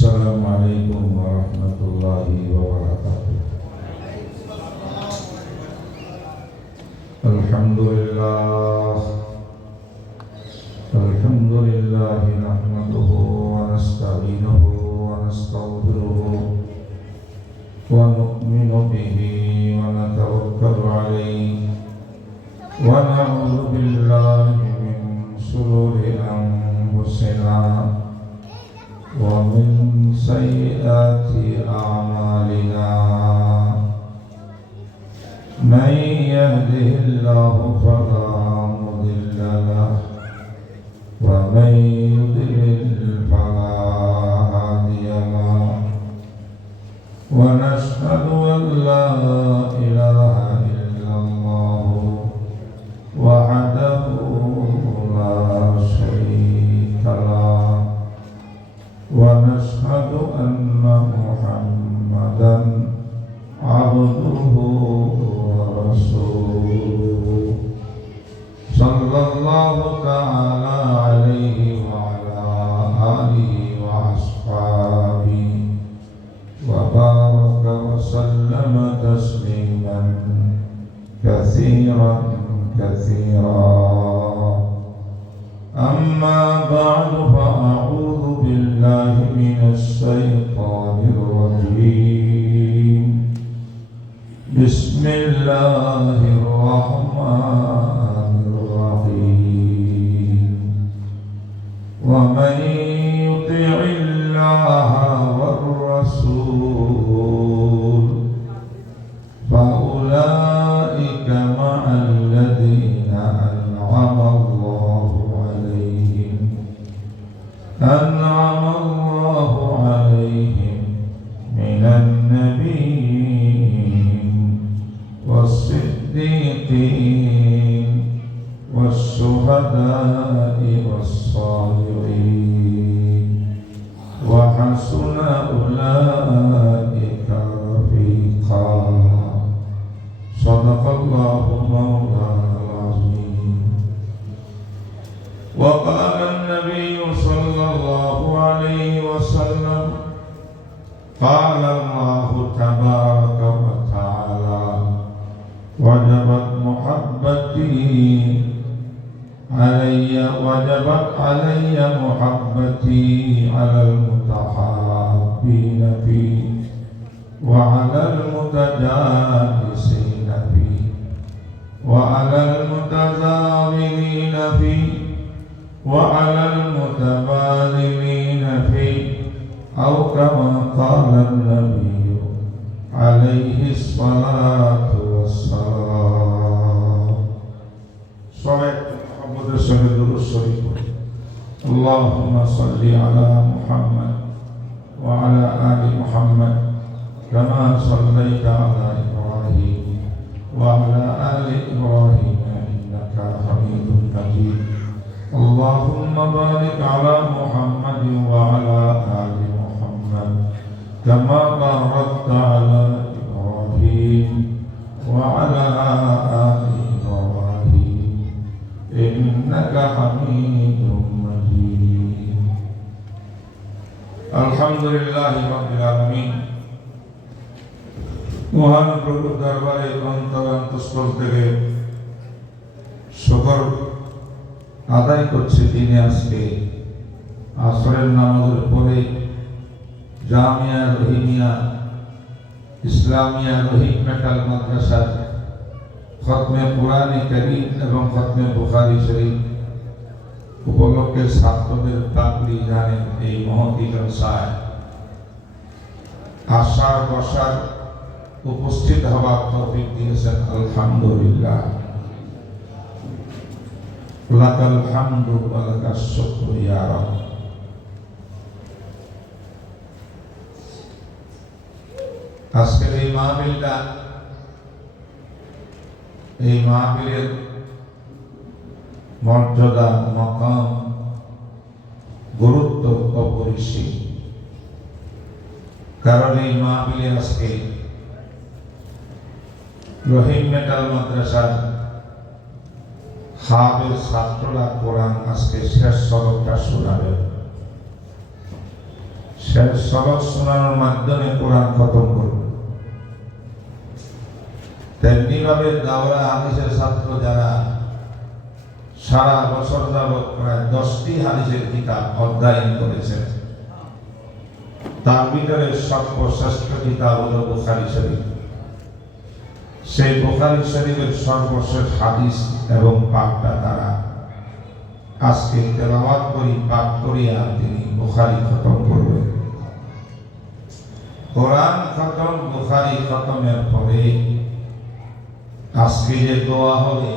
السلام عليكم ورحمة الله وبركاته. الحمد لله نحمده ونستعينه ونستغفره ونؤمن به ونتوكل عليه ونعوذ بالله من شرور أنفسنا ومن سيئات أعمالنا. من يهده الله فلا مضل له ومن يضلل فلا هادي له ونشهد أن لا إله إلا الله وحده لا شريك له ونشهد أن محمدا عبده ورسوله صلى الله تعالى عليه وعلى آله وأصحابه وبارك وسلم تسليما كثيرا أما بعد فأعوذ بالله من الشيطان الرجيم. بسم الله الرحمن الرحيم. ومن يطع الله والرسول فأولئك مع الذين أنعم الله عليهم من النبيين والصديقين والشهداء والصالحين وحسن أولئك رفيقا. صدق الله مولانا العظيم. وقال النبي صلى الله عليه وسلم قال الله تبارك وتعالى وجبت علي محبتي على المتحابين فيه وعلى المتجالسين فيه وعلى المتزاورين فيه وعلى المتبادلين فيه أو كما قال النبي عليه الصلاة والسلام. صلاة محمد صلى الله عليه وسلم. اللهم صل على محمد وعلى آل محمد كما صليت على إبراهيم وعلى آل إبراهيم إنك حميد مجيد. اللهم بارك على محمد وعلى آل محمد كما باركت على إبراهيم وعلى آل إبراهيم إنك حميد مجيد. الحمد لله رب العالمين. মহান প্রভুর দরবারে অন্তরন্তস্থল থেকে শুকর আদায় করছে দিনে আজকে আসরের নামাজের পরে জামিয়া রহিমিয়া ইসলামিয়া রহিম মেটাল মাদ্রাসার খতমে কুরআনে কারীম এবং খতমে বুখারী শরীফ উপলক্ষে ছাত্রদের তাকলি জানেন এই মহতী জলসায় আসার বসার উপস্থিত হওয়ার তৌফিক দিয়েছেন। আলহামদুলিল্লাহ। লাকাল হামদু ওয়া লাকাস শুকরু ইয়া রাব। আজকের এই মাহফিলের মর্যাদা মাকাম গুরুত্ব অপরিসীম। কারণ এই মাহফিলে আজকে রহিম মেটাল মাদ্রাসার হাফেজ ছাত্ররা কোরআন আজকে শেষ সবকটা শোনাবে। সে সবক শোনানোর মাধ্যমে কোরআন খতম করবে। তেমনি ভাবে দাওরা হাদিসের ছাত্র যারা সারা বছর যাবৎ প্রায় 10টি হাদিসের কিতাব অধ্যয়ন করেছেন, তার ভিতরে সর্বশ্রেষ্ঠ কিতাব হল বুখারী শরীফ। সেই বুখারী শরীফের সর্বশেষ হাদিস এবং পাঠটা তারা আজকে তেলাওয়াত করি, পাঠ করিয়া তিনি বুখারী খতম করবেন। কোরআন খতম, বুখারী খতমের পরে আজকে যে দোয়া হবে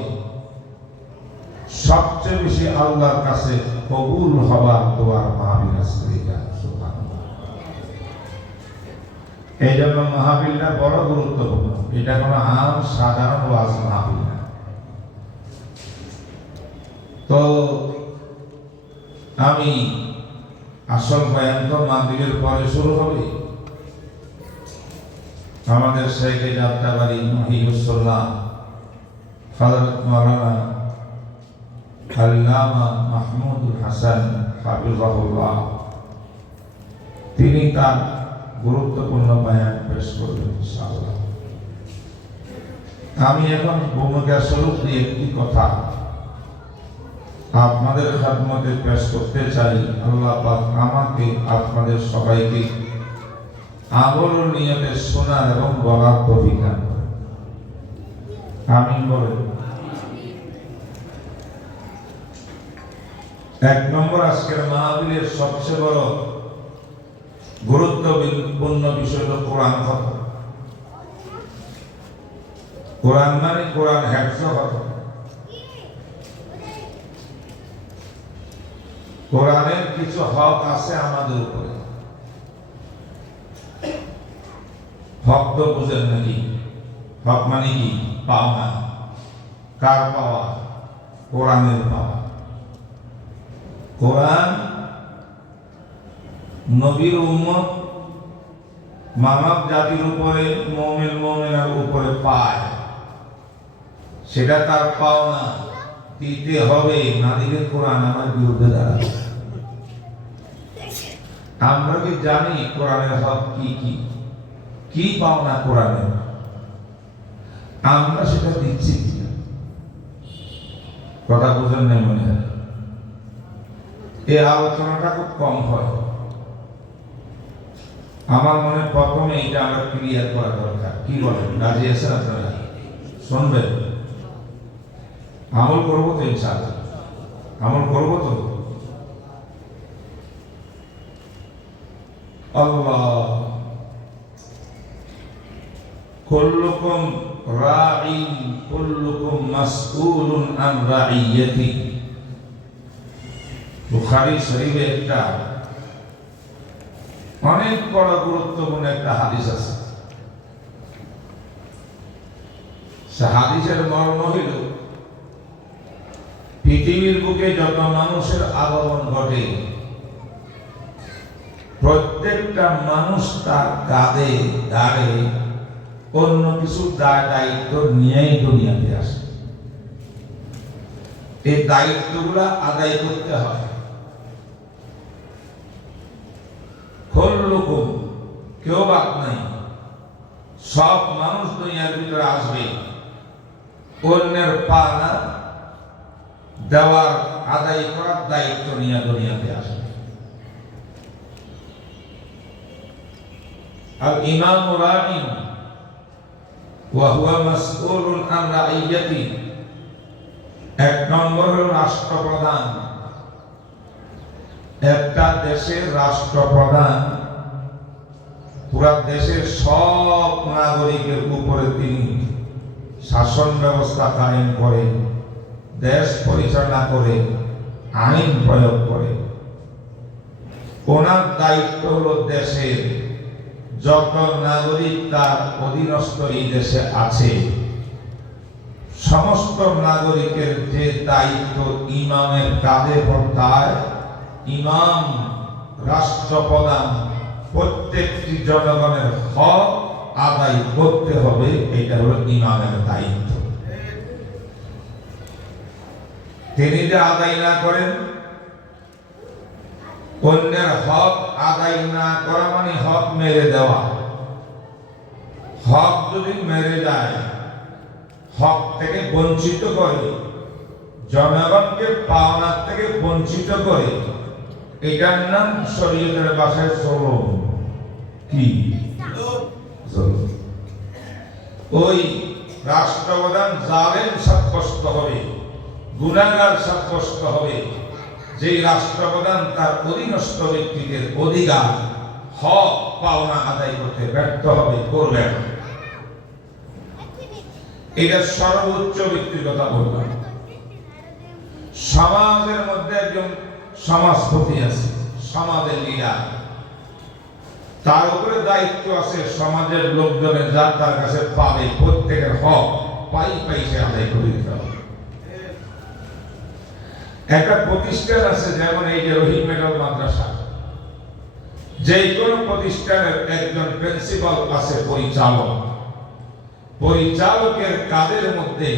সবচেয়ে বেশি আল্লাহর কাছে কবুল হবার দোয়ার মাহফিল আজকে এটা। এই জন্য মাহফিলটা বড় গুরুত্বপূর্ণ। এটা কোনো আম সাধারণ ওয়াজ মাহফিল না। তো আমি আসল বয়ান তো মাগরিবের পরে শুরু হবে। আমাদের শেখে যাত্রাবাড়ি মহিউসুল্লাহ হযরত মাওলানা আল্লামা মাহমুদুল হাসান হাফিজাহুল্লাহ তিনি তার গুরুত্বপূর্ণ বয়ান পেশ করবেন ইনশাআল্লাহ। আমি এখন ভূমিকা স্বরূপ দিয়ে একটি কথা আপনাদের খেদমতে পেশ করতে চাই। আল্লাহ পাক আমাকে আপনাদের সবাইকে আমল নিয়তে শোনা এবং বলার তৌফিক দান করেন। আমিন বলেন। এক নম্বর, আজকের মাহফিলের সবচেয়ে বড় গুরুত্বপূর্ণ বিষয় হল কোরআন খতম। কোরআন মানে কোরআন হেফজ খতম। কোরআনের কিছু হক আছে আমাদের উপরে। হক তো বুঝেন নাকি? হক মানে কি? পাওনা। কার পাওয়া? কোরআনের পাওয়া। কোরআন নবীর উম্মত মানব জাতির উপরে, মুমিন মুমিনার উপরে পায়, সেটা তার পাওনা। দিতে হবে, না দিলে কোরআন আমার বিরুদ্ধে দাঁড়াবে। আমরা কি জানি কোরআনের হক কি কি কি পাওনা কোরআনের? আমরা সেটা দিচ্ছি কিনা? কথা বুঝেন না মনে হয়? এই আলোচনাটা খুব কম হয়। আমার মনে প্রথমে এটা আমরা ক্লিয়ার করা দরকার। কি বলেন? রাজি আছেন আপনারা? শুনবেন? আমল করবো তো ইনশাআল্লাহ। আমল করবো তো? আল্লাহ, কুল্লুকুম রাঈন কুল্লুকুম মাসউলুন আন রাঈয়াতি। বুখারী শরীফে একটা অনেক বড় গুরুত্বপূর্ণ একটা হাদিস আছে। সে হাদিসের মর্ম হইল, পৃথিবীর বুকে যত মানুষের আগমন ঘটে, প্রত্যেকটা মানুষ তার কাঁধে দাঁড়ে অন্য কিছু দায়িত্ব নিয়েই দুনিয়াতে আসে। এই দায়িত্বগুলা আদায় করতে হয়। কুল্লুকুম, কেউ বাদ নাই, সব মানুষ দুনিয়ার ভিতরে আসবে। অন্যের পানা দেওয়ার, আদায় করার দায়িত্ব নিয়ে দুনিয়াতে আসবে। আর ইমাম রাঈন ওয়া হুয়া মাসউলুন আন রাঈয়াতি। এক নম্বর হল রাষ্ট্রপ্রধান। একটা দেশের রাষ্ট্রপ্রধান পুরা দেশের সব নাগরিকের উপরে তিনি শাসন ব্যবস্থা কায়েম করে, দেশ পরিচালনা করে, আইন প্রয়োগ করে। ওনার দায়িত্ব হলো দেশের যত নাগরিক তার অধীনস্থ এই দেশে আছে, সমস্ত নাগরিকের যে দায়িত্ব ইমামের কাঁধে বর্তায়, ইমাম রাষ্ট্রপ্রধান প্রত্যেকটি জনগণের হক আদায় করতে হবে। এটা হলো ইমামের দায়িত্ব। তিনি যে আদায় না করেন, অন্যের হক আদায় না করা মানে হক মেরে দেওয়া। হক যদি মেরে যায়, হক থেকে বঞ্চিত করে, জনগণকে পাওনার থেকে বঞ্চিত করে, এটার নাম শরীয়তের ভাষায় জুলুম। কি জুলুম? ওই রাষ্ট্রপ্রধান জালেম সাব্যস্ত হবে, গুনাহগার সাব্যস্ত হবে যে রাষ্ট্রপ্রধান তার অধীনস্থ ব্যক্তিদের অধিকার হক পাওনা আদায় করতে ব্যর্থ হবে, করবে না। এটা সর্বোচ্চ ব্যক্তির কথা বললাম। সমাজের মধ্যে একজন সমাজপতি আছে, সমাজের লিডার, তার উপরে দায়িত্ব আছে সমাজের লোকজনের যা তার কাছে পাবে প্রত্যেকের হক পাই সে আদায় করে দিতে হবে। একটা প্রতিষ্ঠান আছে, যেমন এই যে রহিম মেডাল মাদ্রাসা, যে কোনো প্রতিষ্ঠানের একজন প্রিন্সিপাল আছে, পরিচালক। পরিচালকের কাজের মধ্যে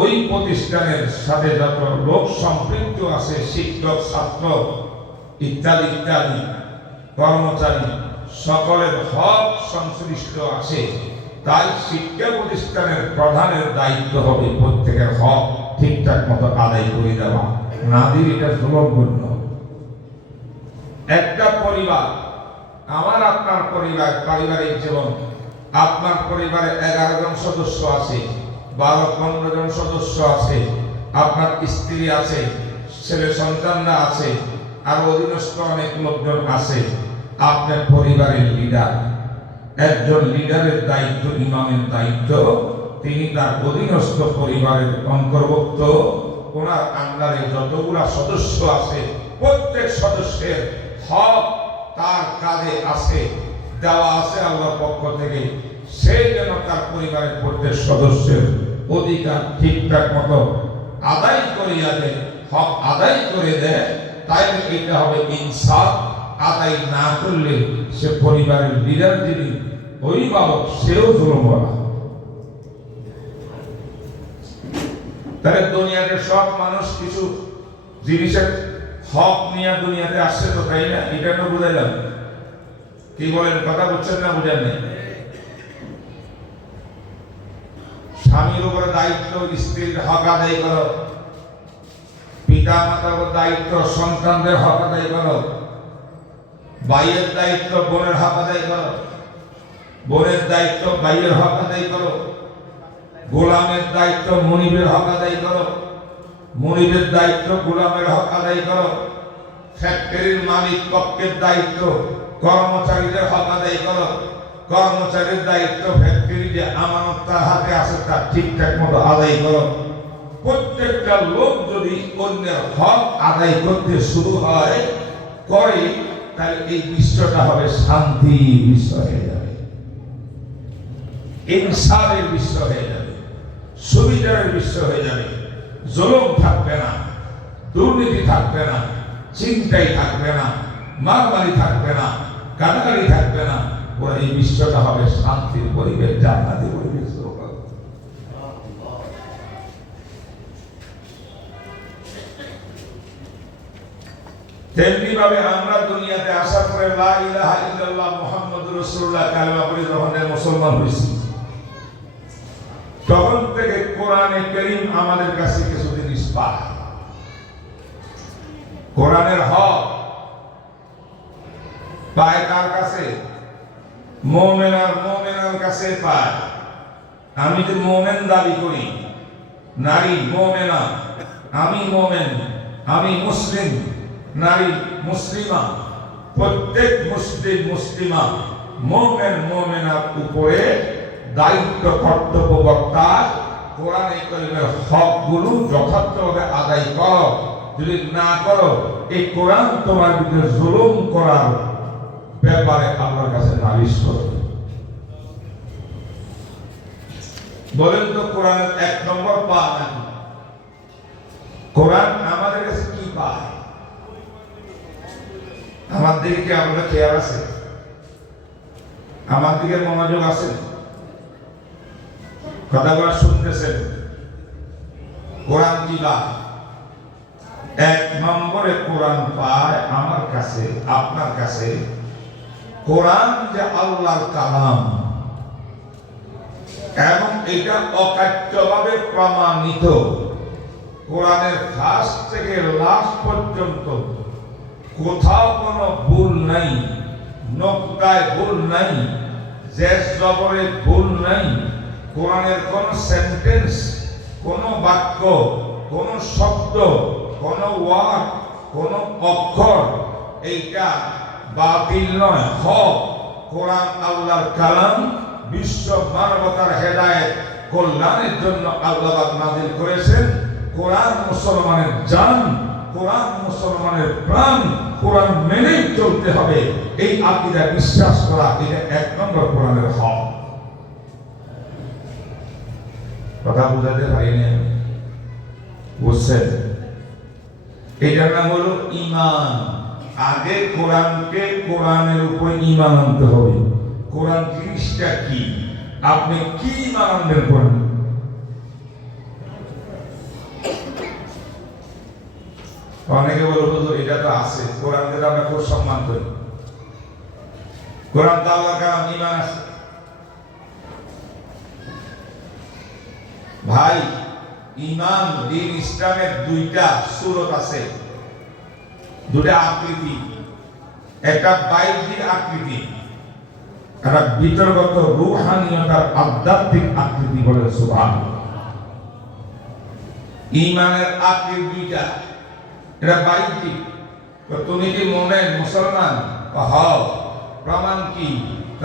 ওই প্রতিষ্ঠানের সাথে যত লোক সম্পৃক্ত আছে, শিক্ষক, ছাত্র ইত্যাদি ইত্যাদি, কর্মচারী, সকলের হক সংশ্লিষ্ট আছে। তাই শিক্ষা প্রতিষ্ঠানের প্রধানের দায়িত্ব হবে প্রত্যেকের হক ঠিকঠাক মতো আদায় করে দেওয়া, না দিলে এটা জুলুম। একটা পরিবার, আমার আপনার পরিবার, পারিবারিক জীবন, আপনার পরিবারে 11 জন সদস্য আছে, 12-15 জন সদস্য আছে, আপনার স্ত্রী আছে, ছেলে সন্তানরা আছে, আর অধীনস্থ অনেক লোকজন আছে। আপনার পরিবারের লিডার, একজন লিডারের দায়িত্ব, ইমামের দায়িত্ব, তিনি তার অধীনস্থ পরিবারের অন্তর্ভুক্ত ওনার আন্ডারে যতগুলা সদস্য আছে, প্রত্যেক সদস্যের হক তার কাঁধে আছে, দেওয়া আছে আল্লাহর পক্ষ থেকে। সেই যেন তার পরিবারের প্রত্যেক সদস্যের অধিকার ঠিকঠাক মতো আদায় করিয়া দেয়, হক আদায় করে দেয়। তাই এটা হবে ইনসাফ। আদায় না করলে সে পরিবারের লিডার, যিনি অভিভাবক, সেও জুলুম করা। তাহলে দুনিয়াতে সব মানুষ কিছু জিনিসের হক নিয়ে দুনিয়াতে আসছে, তো তাই না? এটা তো বুঝাইলাম। কি বলেন, কথা বলছেন না? বুঝেন না? স্বামীর উপরে দায়িত্ব, স্ত্রীর হক আদায় করো। পিতা মাতার উপর দায়িত্ব, সন্তানদের হক আদায় করো। ভাইয়ের দায়িত্ব, বোনের হক আদায় করো। বোনের দায়িত্ব, ভাইয়ের হক আদায় করো। গোলামের দায়িত্ব, মনিবের হক আদায় করো। মনিবের দায়িত্ব, গোলামের হক আদায় করো। ফ্যাক্টরির মালিক পক্ষের দায়িত্ব, কর্মচারীদের হক আদায় করো। কর্মচারীর দায়িত্ব, ফ্যাক্টরি যে আমানত তার হাতে আছে তার ঠিকঠাক মতো আদায় করো। প্রত্যেকটা লোক যদি অন্যের হক আদায় করতে শুরু করে, তাহলে এই বিশ্বটা হবে শান্তি বিশ্ব হয়ে যাবে, ইনসাফের বিশ্ব হয়ে যাবে, সুবিচারের বিশ্ব হয়ে যাবে। জুলুম থাকবে না, দুর্নীতি থাকবে না, চিন্তাই থাকবে না, মারামারি থাকবে না, কাটাকাটি থাকবে না। ওরা এই বিশ্বটা হবে শান্তির পরিবেশ, জান্নাতি পরিবেশ। তেমনি ভাবে আমরা দুনিয়াতে আসার পরে লা ইলাহা ইল্লাল্লাহ মুহাম্মাদুর রাসূলুল্লাহ কালেমা পড়ে যখন মুসলমান হয়েছি, তখন থেকে কোরআনে কারীম আমাদের কাছে কিছু জিনিস পায়। কোরআনের হক পায় কার কাছে? মুমিনার কাছে পায়। আমি যে মুমিন দাবি করি, নারী মুমিনা, আমি মুমিন, আমি মুসলিম, নারী মুসলিমা, প্রত্যেক মুসলিম মুসলিমা মুমিন মুমিনার উপরে দায়িত্ব, কর্তব্য বর্তায়। কোরআনে কারীমের হকগুলো যথার্থভাবে আদায় করো। যদি না করো, এই কোরআন তোমার ভিতরে জুলুম করার ব্যাপারে আল্লাহর কাছে নালিশ করবে। বলেন তো, কোরআনের 1 নম্বর পায় নাকি? কোরআন আমাদের কাছে কি পায়? আমার দিকে কি আপনাদের খেয়াল আছে? আমার দিকে মনোযোগ আছে? কথাগুলো শুনতেছেন? কোরআন কি পায়? এক নম্বরে কোরআন পায় আমার কাছে, আপনার কাছে। কোরআন যে আল্লাহর কালাম এবং এটা অকাট্যভাবে প্রমাণিত। কোরআনের ফার্স্ট থেকে লাস্ট পর্যন্ত কোথাও কোনো ভুল নাই, নকতায় ভুল নাই, জের জবরে ভুল নাই। কোরআনের কোন সেন্টেন্স, কোন বাক্য, কোন শব্দ, কোন ওয়ার্ড, কোন অক্ষর এইটা বাতিল নয়, হক। কোরআন আল্লাহর কালাম, বিশ্ব মানবতার হেদায়েত কল্যাণের জন্য আল্লাহ নাযিল করেছেন। কোরআন মুসলমানের জান, কোরআন মুসলমানের প্রাণ। কোরআন মেনেই চলতে হবে, এই আকীদা বিশ্বাস করা, এটা এক নম্বর কোরআনের হক। কথা বুঝাতে পারিনি? বুঝছেন? এটার নাম হলো ঈমান। আগে কোরআনকে, কোরআনের উপর ঈমান আনতে হবে। কোরআন জিনিসটা কি, আপনি কি ঈমান আনবেন? কোরআন অনেকে বলে হুজুর এটা তো আছে, কোরআনকে আমরা খুব সম্মান করি, কোরআন তো আল্লাহর কালাম, ঈমান আছে। ভাই, ঈমান দ্বীন ইসলামের দুইটা সূরত আছে, দুটা আকৃতি। একটা বাহ্যিক আকৃতি, একটা ভিতরগত রূহানিয়তার আধ্যাত্মিক আকৃতি। বলে সুবহানাল্লাহ। ঈমানের আকৃতি দুইটা, এটা বাহ্যিক। তো তুমি কি মনে মুসলমান? হও। প্রমাণ কি?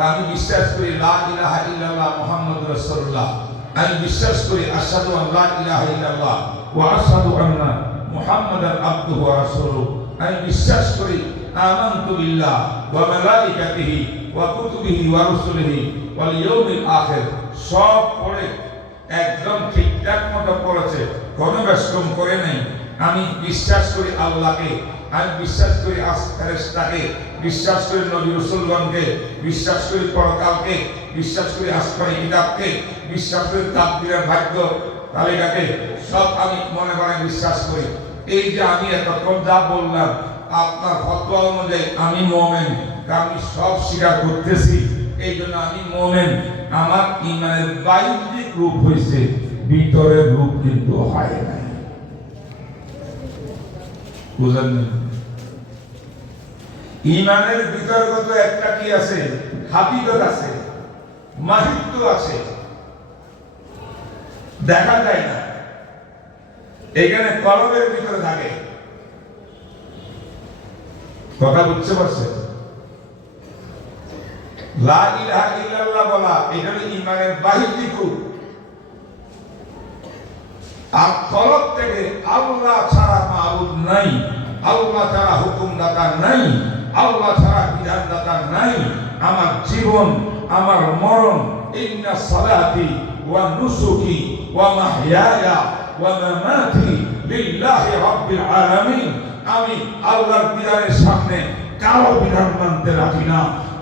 আমি বিশ্বাস করি লা ইলাহা ইল্লাল্লাহ মুহাম্মাদুর রাসূলুল্লাহ। আমি বিশ্বাস করি আশহাদু আল্লা ইলাহা ইল্লাল্লাহ ওয়া আশহাদু আন্না মুহাম্মাদান আবদুহু ওয়া রাসূলুহু। আমি বিশ্বাস করি আমানতু বিল্লাহ ওয়া মালাইকাতিহি ওয়া কুতুবিহি ওয়া রুসুলিহি ওয়াল ইয়াউমিল আখির। সব পড়ে একদম ঠিকঠাক মতো পড়েছে, কোনো বেশকম করে নাই। আমি বিশ্বাস করি আল্লাহকে, আমি বিশ্বাস করি ফেরেশতাকে, বিশ্বাস করি নবী রাসূলগণকে, বিশ্বাস করি পরকালকে, বিশ্বাস করি আসমানি কিতাবকে, বিশ্বাস করি তাকদীরের ভাগ্য তালিকাকে। সব আমি মনে মনে বিশ্বাস করি। এই যে আমি এতক্ষণ যা বললাম, আপনার ফতোয়া অনুযায়ী আমি মুমিন, আমি সব স্বীকার করতেছি, এই জন্য আমি মুমিন। আমার ঈমানের বাহ্যিক রূপ হয়েছে, ভিতরের রূপ কিন্তু হয় নাই। বুঝলেন? ঈমানের ভিতরগত একটা কি আছে? হাকিকত আছে, মাহিত্ব আছে, দেখা যায় না। এখানে কলবের ভিতরে থাকে। কথা বুঝতে পারছেন? লা ইলাহা ইল্লাল্লাহ বলা, এটা হলো ঈমানের বাহ্যিক রূপ। আর কলব থেকে আল্লাহ ছাড়া মাবুদ নাই, আল্লাহ ছাড়া হুকুমদাতা নাই, আল্লাহ ছাড়া বিধানদাতা নাই। আমার জীবন, আমার মরণ, ইন্না সালাতি ওয়া নুসুকি ওয়া মাহইয়ায়া ওয়া মামাতি লিল্লাহি রাব্বিল আলামিন। আমি আল্লাহর বিধানের সামনে কারো বিধান মানতে রাজি না।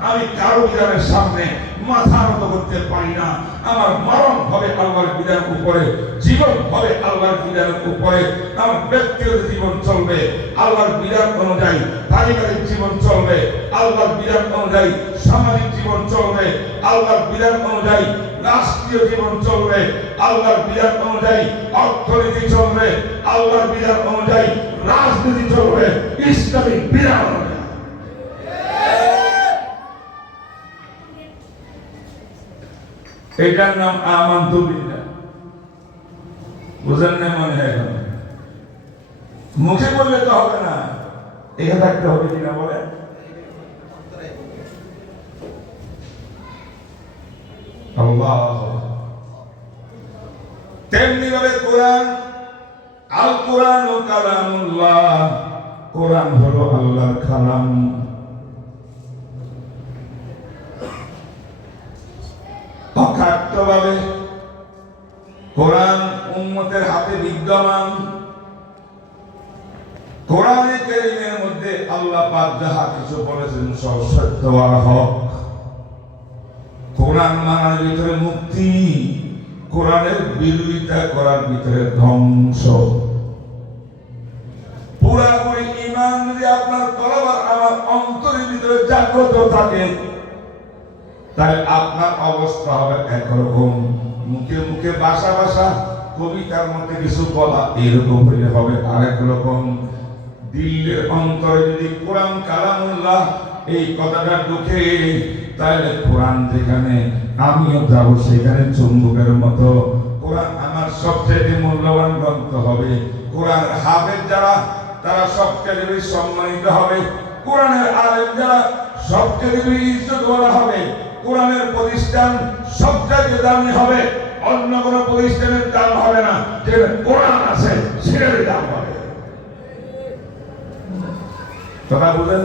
আমি কারো বিধানের সামনে মাথা নত করতে পারি না। আমার মরণ হবে আল্লাহর বিধানের উপরে, জীবন হবে আল্লাহর বিধানের উপরে। আমার ব্যক্তিগত জীবন চলবে আল্লাহর বিধান অনুযায়ী, পারিবারিক জীবন চলবে আল্লাহর বিধান অনুযায়ী, সামাজিক জীবন চলবে আল্লাহর বিধান অনুযায়ী, রাষ্ট্রীয় জীবন চলবে আল্লাহর বিধান অনুযায়ী, অর্থনীতি চলবে আল্লাহর বিধান অনুযায়ী, রাজনীতি চলবে ইসলামিক বিধান অনুযায়ী। এটার নাম আমানতু বিল্লাহ। বুঝেন না? মনে হয় মুখে বললে তো হবে না, এখানে থাকতে হবে কিনা বলে? আল্লাহ। তেমনি ভাবে কোরআন, আল কোরআন ও কালামুল্লাহ, কোরআন হলো আল্লাহর কালাম। অকাট্যভাবে কোরআন উম্মতের হাতে বিদ্যমান। কোরআনে কারীমের মধ্যে আল্লাহ পাক যাহা কিছু বলেছেন সব সত্য আর হক। কোরআন মানার ভিতরে মুক্তি, কোরআনের বিরোধিতা করার ভিতরে ধ্বংস। যদি আপনার কলব আর আমার অন্তরের ভিতরে জাগ্রত থাকে, তাহলে আপনার অবস্থা হবে একরকম, মুখে মুখে বাসা বাসা কবিতার মধ্যে কিছু বলা এরকম হইলে হবে আরেক রকম। দিলের অন্তরে যদি কোরআন কালামুল্লাহ এই কথাটা ঢুকে, তাহলে কোরআন যেখানে আমিও যাব সেখানে চুম্বকের মতো। কোরআন আমার সবচেয়ে মূল্যবান গ্রন্থ হবে। কোরআন হাফেজ যারা তারা সবচেয়ে বেশি সম্মানিত হবে। কোরআনের আলেম যারা সবচেয়ে বেশি ইজ্জতওয়ালা হবে। কোরআনের প্রতিষ্ঠান সবচেয়ে দামি হবে, অন্য কোনো প্রতিষ্ঠানের দাম হবে না। যে কোরআন আছে সেটার দাম হবে। কথা বুঝেন?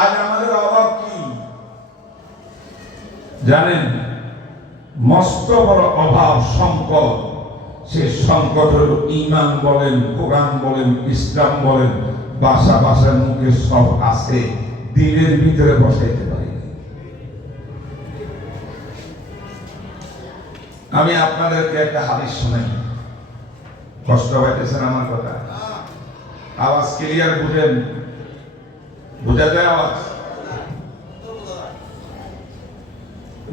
আজ আমাদের অভাব কি জানেন? মস্ত বড় অভাব, সংকট। সে সংকট হল ঈমান বলেন, কোরআন বলেন, ইসলাম বলেন, বাসা বাসার মুখে সব আছে, দিলের ভিতরে বসাইতে পারি। আমি আপনাদেরকে একটা হাদিস শোনাই, কষ্ট পাইতেছেন আমার কথা? আওয়াজ ক্লিয়ার বুঝেন? বুঝা যায় আওয়াজ?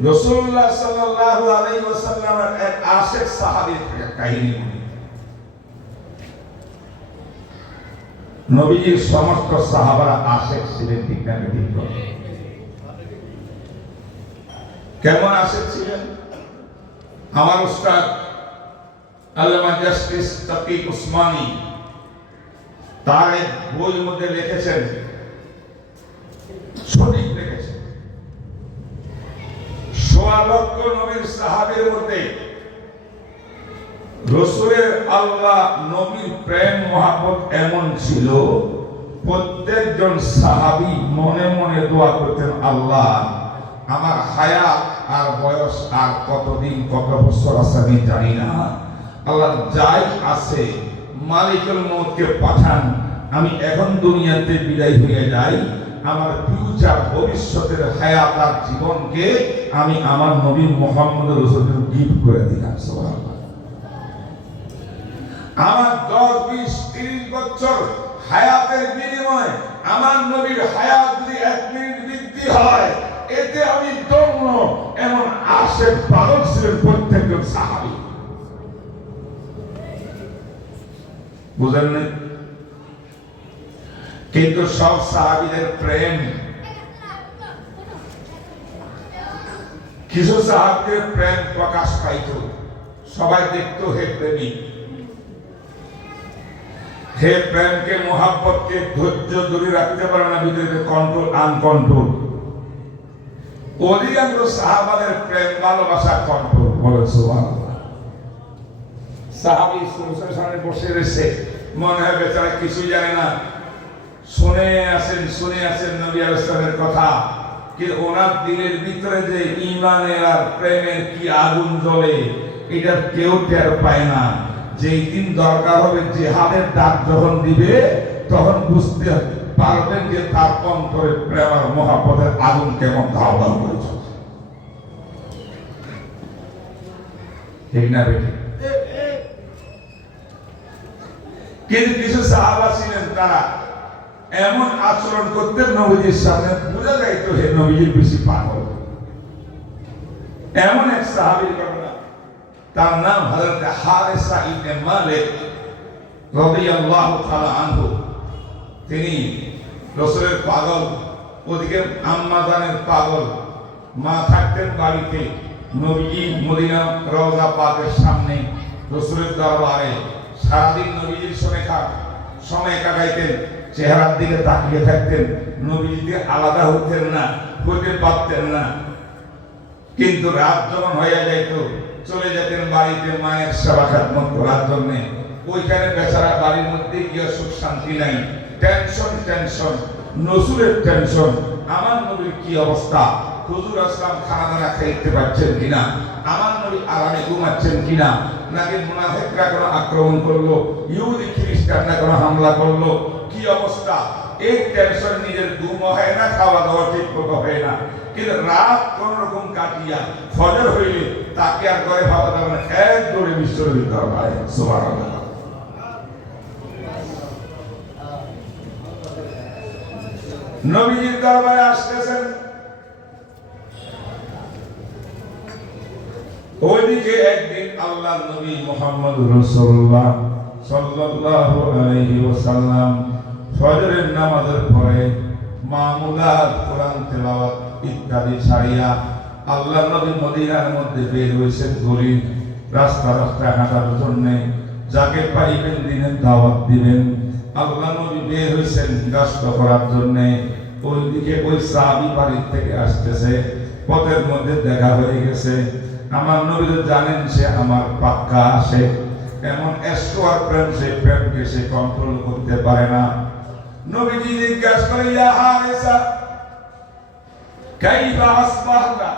রাসূলুল্লাহ সাল্লাল্লাহু আলাইহি ওয়াসাল্লামের এক আশিক সাহাবীর কাহিনী বলি। নবীজির সমস্ত সাহাবারা আশিক ছিলেন, ঠিক না? ঠিক। কেমন আশিক ছিলেন? আমার উস্তাদ আল্লামা জাস্টিস তাকি উসমানী তার এক বইয়ের মধ্যে লিখেছেন, সঠিক লিখেছেন, ১৬ লক্ষ নবীর সাহাবীর মধ্যে রাসূলের আল্লাহ নবীর প্রেম মহব্বত এমন ছিল, প্রত্যেকজন সাহাবী মনে মনে দোয়া করতেন, আল্লাহ আমার হায়াত আর বয়স আর কতদিন কত বছর আছে আমি জানি না, আল্লাহ যাই আছে মালিকুল মউতকে পাঠান, আমি এখন দুনিয়াতে বিদায় হয়ে যাই, আমার ফিউচার ভবিষ্যতের হায়াত আর জীবনকে আমি আমার নবী মুহাম্মদ রাসূলকে গিফট করে দিলাম। সুবহানাল্লাহ। আমার 10, 20, 30 বছর হায়াতের বিনিময়ে আমার নবীর হায়াত যদি 1 মিনিট বৃদ্ধি হয়, এতে আমি ধন্য। এমন আশিক পাগল ছিলেন প্রত্যেকজন সাহাবী। বুঝলেন না? কিন্তু সব সাহাবীদের প্রেম, কিছু সাহাবীদের প্রেম প্রকাশ পাইত, সবাই দেখতো হে প্রেমিক, হে প্রেমকে মোহাব্বতকে ধৈর্য ধরে রাখতে পারে না, ভিতরে কন্ট্রোল আনকন্ট্রোল। অধিকাংশ সাহাবাদের প্রেম ভালোবাসা কন্ট্রোল। বলে সুবহানাল্লাহ। সাহাবী সুরসের সামনে বসে রয়েছে, মনে হয় বেচারা কিছু জানে না, শুনে আছেন নবী আলাইহিস সালামের কথা, কিন্তু ওনার দিলের ভিতরে যে ঈমানের আর প্রেমের কি আগুন জ্বলে, এটা কেউ টের পায় না। যেই দিন দরকার হবে জিহাদের ডাক যখন দিবে, তখন বুঝতে পারবেন যে তার অন্তরে প্রেম আর মহব্বতের আগুন কেমন ধাও ধাও করে চলছে। ঠিক না বেটি? কিন্তু কিছু সাহাবা ছিলেন, তারা এমন আচরণ করতেন নবীজির সামনে, বোঝা যায় তো হে নবীজির বেশি পাগল। এমন এক সাহাবীর ঘটনা, তার নাম হযরত হারিসা ইবনে মালিক রাদিয়াল্লাহু তাআলা আনহু। তিনি রাসূলের পাগল, ওদিকে আম্মা জানের পাগল। মা থাকতেন বাড়িতে, নবীজি মদিনা রওজা পাকের সামনে রাসূলের দরবারে সারাদিন নবীজির সময় কাটাইতেন, চেহারার দিকে তাকিয়ে থাকতেন, নবীজি আলাদা হতেন না, হতে পারতেন না। কিন্তু রাত যখন হয়ে যাইত, চলে যেতেন বাড়িতে মায়ের সেবা খেদমত করার জন্য। ওইখানে বেচারা বাড়ির মধ্যে গিয়ে সুখ শান্তি নাই, টেনশন, নজরুলের টেনশন। আমার নবীর কি অবস্থা, হুজুর আসলাম খানা দানা খাইতে পারছেন কিনা, আমার নবী আরামে ঘুমাচ্ছেন কিনা, নাকি মুনাফিকরা কোনো আক্রমণ করলো, ইহুদি খ্রিস্টানরা কোনো হামলা করলো, কি অবস্থা। এই টেনশন, নিজের ঘুম হয় না, খাওয়া দাওয়া ঠিক মতো হয় না। কিন্তু রাত কোন রকম কাটিয়া ফজর হইলে তাকে আর ঘরে ভাবা যাবে না, এক দৌড়ে বিশ্বনবীর দরবারে। সুবহানাল্লাহ। নবীজির দরবারে আসতেছেন। ওইদিকে একদিন আল্লাহ নবী মুহাম্মদ রাসূলুল্লাহ সাল্লাল্লাহু আলাইহি ওয়াসাল্লাম ফজরের নামাজের পরে মামুলাত কোরআন তেলাওয়াত ইত্যাদি ছাড়িয়া আল্লাহ নবী মদিনার মধ্যে বের হয়েছেন গরিব রাস্তা রাস্তায় হাঁটার জন্য, যাকে পাইবেন দিনের দাওয়াত দিবেন। আল্লাহ নবী বের হয়েছেন গাস্ত করার জন্য। ওইদিকে ওই সাহাবী বাড়ির থেকে আসতেছে, পথের মধ্যে দেখা হয়ে গেছে। আমার নবী তো জানেন সে আমার পাক্কা আসে, এমন এস্টোয়ার প্রেম, সে প্রেমকে সে কন্ট্রোল করতে পারে না। নবীজি জিজ্ঞাসা করে, ইয়া হারেসা কাইফা আসবাহতা,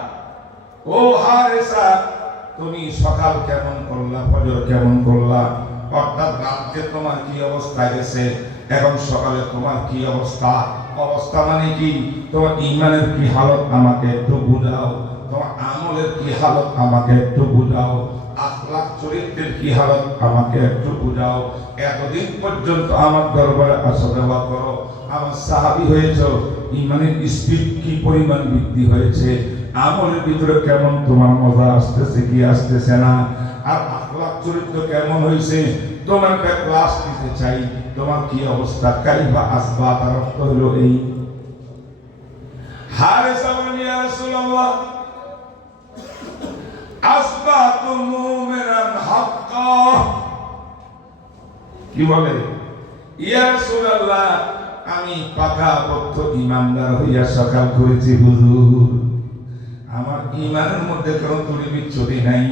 ও হারেসা তুমি সকাল কেমন করলা, ফজর কেমন করলা, অর্থাৎ রাতে তোমার কি অবস্থা গেছে, এখন সকালে তোমার কি অবস্থা। অবস্থা মানে কি? তোমার ঈমানের কি হালত আমাকে একটু বুঝাও, তোমার আমলের কি হালত আমাকে একটু বুঝাও, আখলাক চরিত্রের কি হালত আমাকে একটু বুঝাও। এতদিন পর্যন্ত আমার দরবারে আসা যাওয়া করো, আমার সাহাবী হয়েছ, ঈমানের স্পিড কি পরিমাণ বৃদ্ধি হয়েছে, আমলের ভিতরে কেমন তোমার মজা আসতেছে কি আসতেছে না, আর আখলাক চরিত্র কেমন হয়েছে, তোমার একটা ক্লাস নিতে চাই, তোমার কি অবস্থা। কাইফা আসবা, তার অর্থ হলো এই। হারেসা বলেন, ইয়া রাসূলুল্লাহ আসবাতু মুমিনান হাক্কা। কি বলে? ইয়া রাসূলুল্লাহ আমি পাকাপোক্ত ঈমানদার হইয়া সকাল করেছি হুজুর। আমার ঈমানের মধ্যে কোনো ত্রুটি বিচ্যুতি নাই,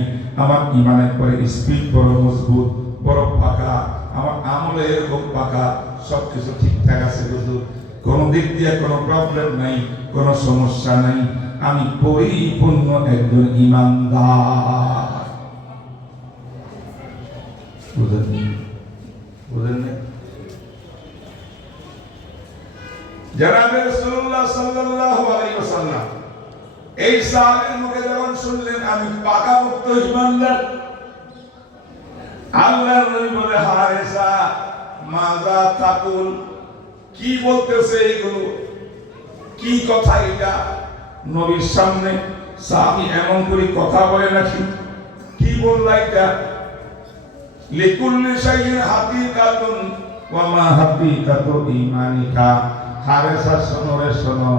আমার ঈমানের পরে স্পিড বড় মজবুত, বড় পাকা, আমার আমলে এরকম পাকা, সবকিছু ঠিকঠাক আছে হুজুর, কোন দিক দিয়ে কোনো প্রবলেম নাই, কোনো সমস্যা নাই, আমি পরিপূর্ণ একজন ঈমানদার। বুঝেন না? জনাবে রাসূলুল্লাহ সাল্লাল্লাহু আলাইহি ওয়াসাল্লাম এই সাহাবীর মুখে যখন শুনলেন আমি পাকাপোক্ত ঈমানদার, আল্লাহর নবী বলে, হারেসা মাযা তাকুল, কি বলতেছে এগুলো, কি কথা এটা? নবীর সামনে সাহাবী এমন করে কথা বলে নাকি? কি বললা এটা? লিকুল্লি শাইইন হাকিকাতুন ওয়া মা হাকিকাতু ঈমানিকা। হারেসা শোনো রে শোনো,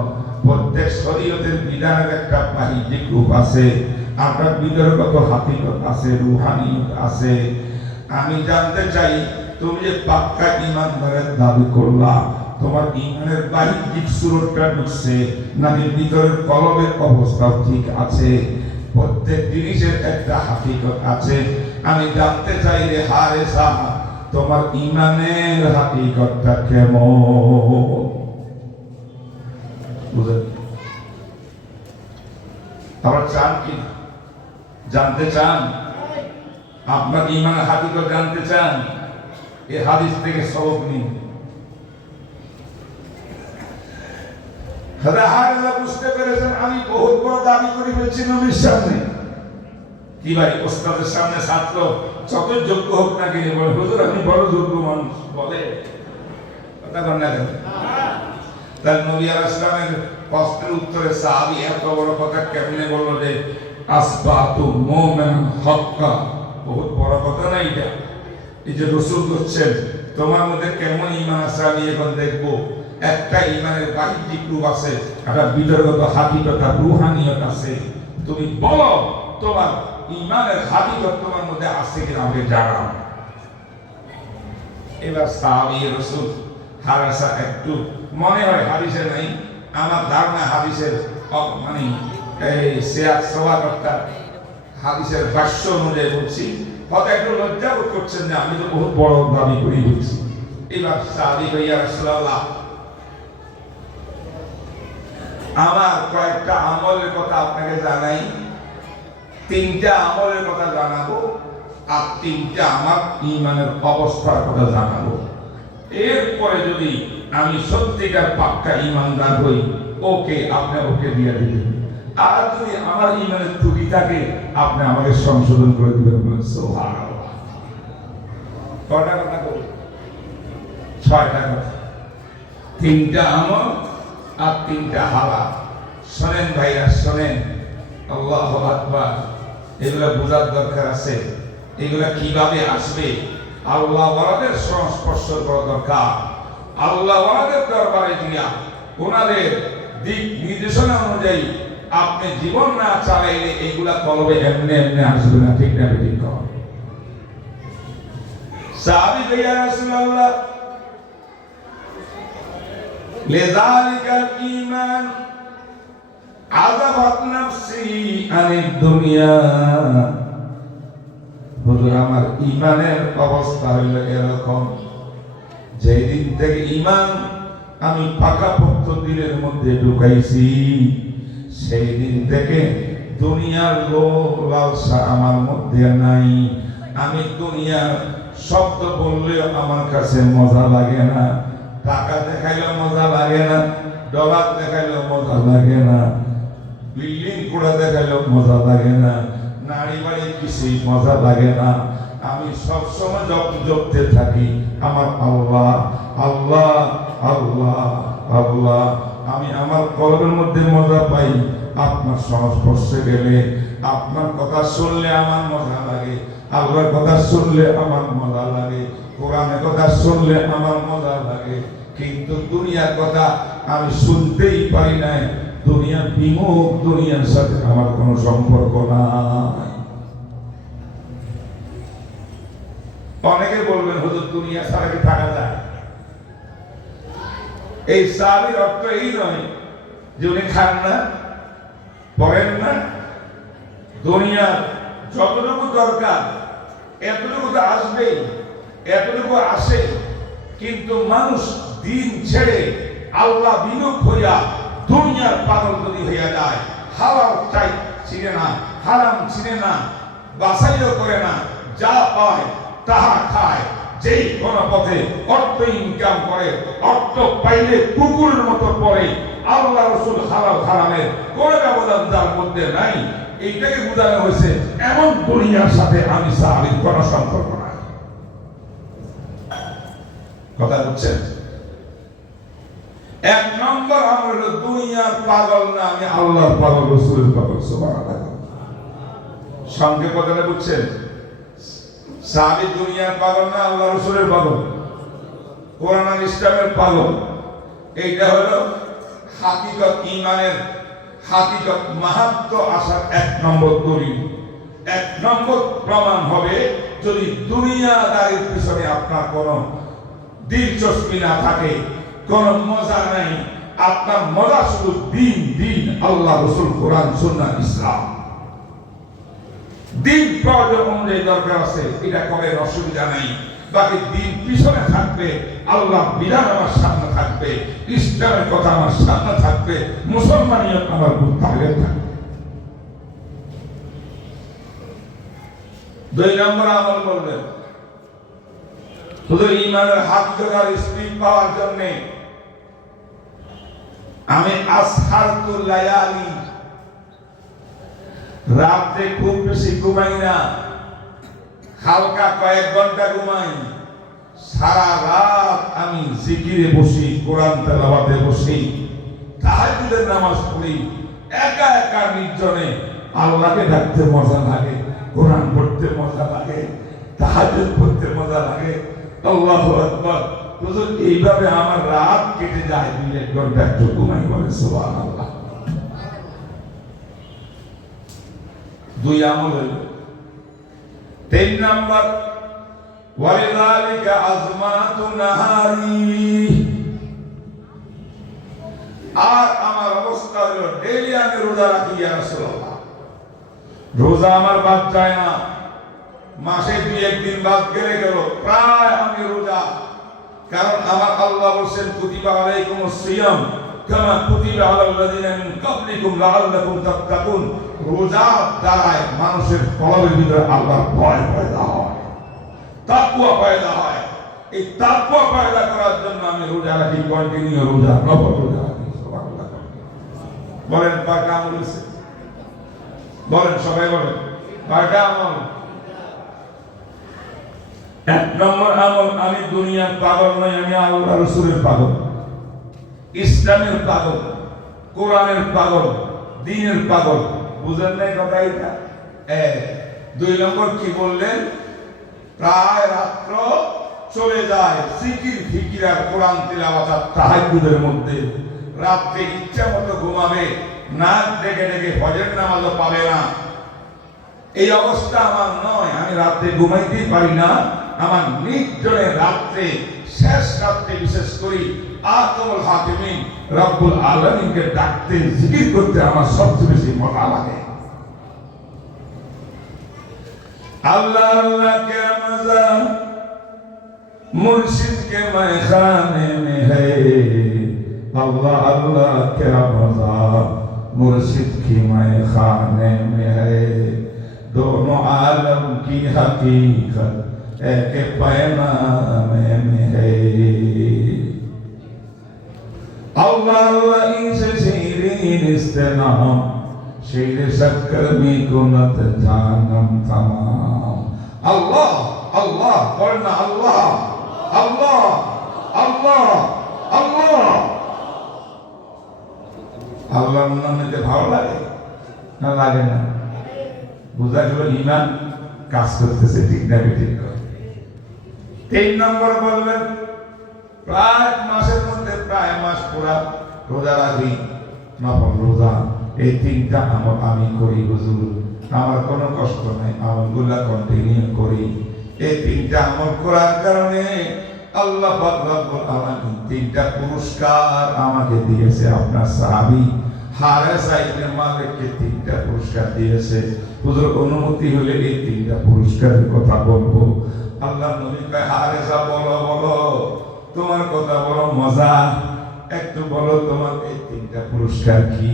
প্রত্যেক শরীয়তের বিধানের একটা বাহ্যিক রূপ আছে, আপনার বিধানগত হাকিকত আছে, রূহানিয়ত আছে। আমি জানতে চাই তুমি যে পাক্কা ঈমানদারের দাবি করলা, তোমার ঈমানের বাহ্যিক সুরতটা ঢুকছে নাকি ভিতরের কলবের অবস্থা ঠিক আছে? প্রত্যেক জিনিসের একটা হাকিকত আছে। আমি জানতে চাই রে হারেসা, তোমার ঈমানের হাকিকতটা কেমন? বুঝলেন? আবার চান কি জানতে চান? আপনার ঈমানের হাকিকত জানতে চান? এই হাদিস থেকে সবক নিন। হারেসা বুঝতে পেরেছেন আমি বহুত বড় দাবি করে ফেলছি নবীর সামনে। কি ভাই, ওস্তাদের সামনে ছাত্র যত যোগ্য হোক না কেন বলে, হুজুর আপনি বড় যোগ্য মানুষ, বলে কথা বল না কেন? তার নবী আলাইহিস সালামের প্রশ্নের উত্তরে সাহাবী এত বড় কথা কেমনে বলল যে আসবাতু মুমিনান হাক্কা? বহুত বড় কথা না এটা। এই যে রাসূল বলছেন তোমার মধ্যে কেমন ঈমান আছে আমি এখন দেখব। একটা ঈমানের বাহ্যিক রূপ আছে, একটা বিতর্গত হাকিকত রূহানিয়ত আছে। তুমি বলো তোমার ঈমানের হাকিকত তোমার মধ্যে আছে কিনা আমাকে জানাও। এবার সাহাবী রাসূল হারেসা একটু মনে হয় হাদিসে নাই, আমার ধারণা হাদিসের মানে এই সিয়াক সওয়াকটা হাদিসের ভাষ্য অনুযায়ী বলছি, হয়তো একটু লজ্জা বোধ করছেন যে আমি তো বহুত বড় দাবি করি বলছি। এবার সাহাবী ইয়া রাসূলুল্লাহ আমার কয়েকটা আমলের কথা আপনাকে জানাই, তিনটা আমলের কথা জানাবো, আর তিনটা আমার ঈমানের অবস্থার কথা জানাবো। এরপরে যদি আমি সত্যিকার পাক্কা ঈমানদার হই, ওকে আপনি ওকে দিয়ে দিবেন, আর যদি আমার ঈমানের ত্রুটি থাকে আপনি আমাকে সংশোধন করে দিবেন। সুবহানাল্লাহ। কয়টা কথা বলি? 6টা কথা। তিনটা আমল, আর তিনটা হালা। শোনেন ভাইরা, শোনেন, আল্লাহু আকবার। এগুলা বোঝার দরকার আছে। এগুলা কিভাবে আসবে? আল্লাহ ওয়ালাদের সংস্পর্শ করা দরকার। আল্লাহ ওয়ালাদের দরবারে দিয়া ওনাদের দিক নির্দেশনা অনুযায়ী আপনি জীবন না চালাইলে এগুলা কলবে এমনি এমনি আসবে না। ঠিক না? ঠিক কর। সাহাবী ভাইয়া, রাসূলুল্লাহ, লিযালিকাল ঈমান আযাবাত নাফসি আনিদ দুনিয়া। হুজুর, আমার ঈমানের অবস্থা হইল এরকম, যেদিন থেকে ঈমান আমি পাকাপোক্ত দিলের মধ্যে ঢুকাইছি, সেই দিন থেকে দুনিয়ার লোভ লালসা আমার মধ্যে নাই। আমি দুনিয়ার শব্দ বললেও আমার কাছে মজা লাগে না। টাকা দেখাইলেও মজা লাগে না, ডলার দেখাইলেও মজা লাগে না, বিল্ডিং করে দেখাইলেও মজা লাগে না, নারী বাড়ি কিছুই মজা লাগে না। আমি সবসময় জপতে থাকি আমার আল্লাহ আল্লাহ আল্লাহ আল্লাহ। আমি আমার কলবের মধ্যে মজা পাই আপনার সংস্পর্শে গেলে। আপনার কথা শুনলে আমার মজা লাগে, আল্লাহর কথা শুনলে আমার মজা লাগে, কোরআনের কথা শুনলে আমার মজা লাগে। কিন্তু দুনিয়ার কথা আমি শুনতেই পারি নাই। দুনিয়া বিমুখ, দুনিয়ার সাথে আমার কোনো সম্পর্ক নাই। অনেকে বলবেন, হুজুর দুনিয়া ছাড়া কি থাকা যায়? এই সাহাবীর অর্থ এই নয় যে উনি খান না, পড়েন না। দুনিয়ার যতটুকু দরকার এতটুকু তো আসবেই, এতটুকু আসে। কিন্তু মানুষ দিন ছেড়ে আল্লাহ বিমুখ হইয়া দুনিয়ার পাগল যদি হইয়া যায়, হালাল চাই ছিঁড়ে না, হারাম ছিঁড়ে না, বাছাইও করে না, যা পায় তাহা খায়, যেই কোন পথে অর্থ ইনকাম করে, অর্থ পাইলে কুকুরের মতো পড়ে। আল্লাহ রাসূল হালাল হারামের কোন ব্যবধান যার মধ্যে নাই, এইটাকে বোঝানো হয়েছে। এমন দুনিয়ার সাথে আমি সাহাবীর কোনো সম্পর্ক নাই। কথা বুঝছেন? এক নম্বর আমল হলো দুনিয়ার পাগল না, আমি আল্লাহর পাগল, রাসূলের পাগল। সুবহানাল্লাহ। সঙ্গে কথাটা বুঝছেন? সাহাবী দুনিয়ার পাগল না, আল্লাহ রাসূলের পাগল, কোরআন আর ইসলামের পাগল। এইটা হলো হাকিকত, ঈমানের হাকিকত, মাহাত্ম্য আসার এক নম্বর দলিল, এক নম্বর প্রমাণ হবে। যদি দুনিয়াদারির পিছনে আপনার কোনো দিলচস্পি না থাকে, কোনো মজা নাই, আপনার মজা শুধু দিন দিন, আল্লাহ রাসূল, কোরআন, সুন্নাহ, ইসলাম। দিন প্রয়োজন অনুযায়ী দরকার আছে, এটা কবে অসুবিধা নাই। বাকি দিন পিছনে থাকবে, আল্লাহ বিধান আমার সামনে থাকবে, ইসলামের কথা আমার সামনে থাকবে, মুসলমানিয়ত আমার টার্গেট থাকবে। দুই নম্বর আমল বলবেন, শুধু ঈমানের হাকিকত আর স্পিড পাওয়ার জন্য আমি আসহারতুল লায়ালি, রাতে খুব বেশি ঘুমাই না, হালকা কয়েক ঘন্টা ঘুমাই। সারা রাত আমি জিকিরে বসি, কোরআন তেলাওয়াতে বসি, তাহাজ্জুদের নামাজ পড়ি, একা একা নির্জনে। আল্লাহকে ডাকতে মজা লাগে, কোরআন পড়তে মজা লাগে, তাহাজ্জুদ পড়তে মজা লাগে। আল্লাহু আকবার। হুজুর, এইভাবে আমার রাত কেটে যায়, 2-1 ঘন্টা একটু ঘুমাই। বলে সুবহানাল্লাহ। দুই আমল হইল। 3 নাম্বার, ওয়ালিযালিকা আযমাতু নাহারি। আর আমার অবস্থা হলো ডেইলি আমি রোজা রাখি, ইয়া রাসূলুল্লাহ। রোজা আমার বাদ যায় না, মাসে 2-1 দিন বাদ গেলে গেল, প্রায় আমি রোজা। কারণ আমার আল্লাহ বলেন, কুতিবা আলাইকুমুস সিয়াম কামা কুতিবা আলাল লাযিনা মিন ক্বাবলিকুম লাআল্লাকুম তাত্তাকুন। রোজা দ্বারায় মানুষের কলবের ভিতরে আল্লাহর ভয় পয়দা হয়, তাকওয়া পয়দা হয়। এই তাকওয়া পয়দা করার জন্য আমি রোজা রাখি, কন্টিনিউ রোজা, নফল রোজা রাখি। সুবহানাল্লাহ। বলেন কয়টা আমল আছে? বলেন, সবাই বলেন কয়টা আমল? 1 নম্বর আমল, আমি দুনিয়ার পাগল নই, আমি আল্লাহ রাসূলের পাগল। ইসলামের পাগল, কোরআনের পাগল, দ্বীনের পাগল। বুঝেন নাই কথা এটা? দুই নম্বর কি বললেন? প্রায় রাত্র চলে যায় জিকির ফিকির আর কোরআন তিলাওয়াত আর তাহাজ্জুদের মধ্যে। রাত্রে ইচ্ছা মতো ঘুমাবে, নাক ডেকে ডেকে ফজরের নামাজও পাবে না। এই অবস্থা আমার নয়। আমি রাত্রে ঘুমাইতেই পারি না। আমার নির্জনে রাত্রে, শেষ রাত্রে বিশেষ করি আতমুল হাকিমিন রব্বুল আলামিনকে ডাকতে, জিকির করতে আমার সবচেয়ে বেশি মজা লাগে। अल्लाह अल्लाह क्या मजा मुर्शिद के मैखाने में है, अल्लाह अल्लाह क्या मजा मुर्शिद की मैखाने में है। दोनों आलम की हकीकत एक पैमाने में है। अल्लाह अल्लाह इनसे शीरीन इस्तेनाम शेर शक्कर में कुनत जानम तमाम। अल्लाह अल्लाह बोलना, अल्लाह अल्लाह अल्लाह अल्लाह। আল্লাহর নাম নিতে ভালো লাগে না লাগে না? বোঝা গেল ঈমান কাজ করতেছে, ঠিক না ঠিক করে। 3 নম্বর বললেন প্রায় মাসের মধ্যে প্রায় মাস পুরা রোজা রাখি, নফল রোজা। এই 3টা আমল আমি করি হুজুর, আমার কোনো কষ্ট নাই, আমলগুলা কন্টিনিউ করি। এই 3টা আমল করার কারণে আল্লাহ পাক রব্বুল আলামিন 3টা পুরস্কার আমাকে দিয়েছে। আপনার সাহাবী হারেসা ইবনে মালিককে 3টা পুরস্কার দিয়েছে। হুজুর অনুমতি হলে এই 3টা পুরস্কারের কথা বলবো। আল্লাহ নবী কয়, হারেসা বলো বলো, তোমার কথা বড় মজা, একটু বলো তোমার এই 3টা পুরস্কার কি?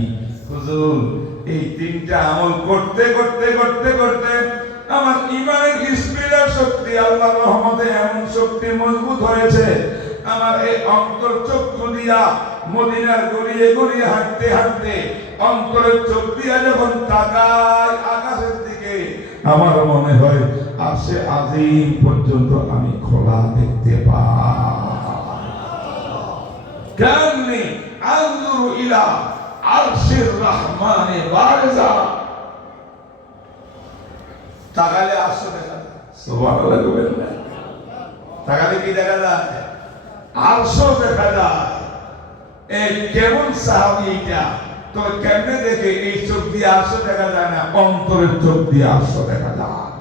হুজুর এই 3টা আমল করতে করতে করতে করতে আমার ঈমানের স্পিরিট শক্তি আল্লাহর রহমতে এমন শক্তি মজবুত হয়েছে, আমার এই অন্তর চক্ষু দিয়া মদিনার গলিয়ে গলিয়ে হাঁটতে হাঁটতে অন্তরের চোখ দিয়া যখন তাকাই আকাশের দিকে, আমার মনে হয় আরশে আজিম পর্যন্ত আমি খোলা দেখতে পাই। কান্নি আনজুরু ইলা আরশির রহমানে বারজা। তাকালে আরশ দেখা যায়। সুবহানাল্লাহ বলবেন। তাকালে কি দেখা যায়? আরশ দেখা যায়। এই কেমন সাহাবী এটা? তো কেমনে দেখে? এই চোখ দিয়ে আরশ দেখা যায় না, অন্তরের চোখ দিয়ে আরশ দেখা যায়।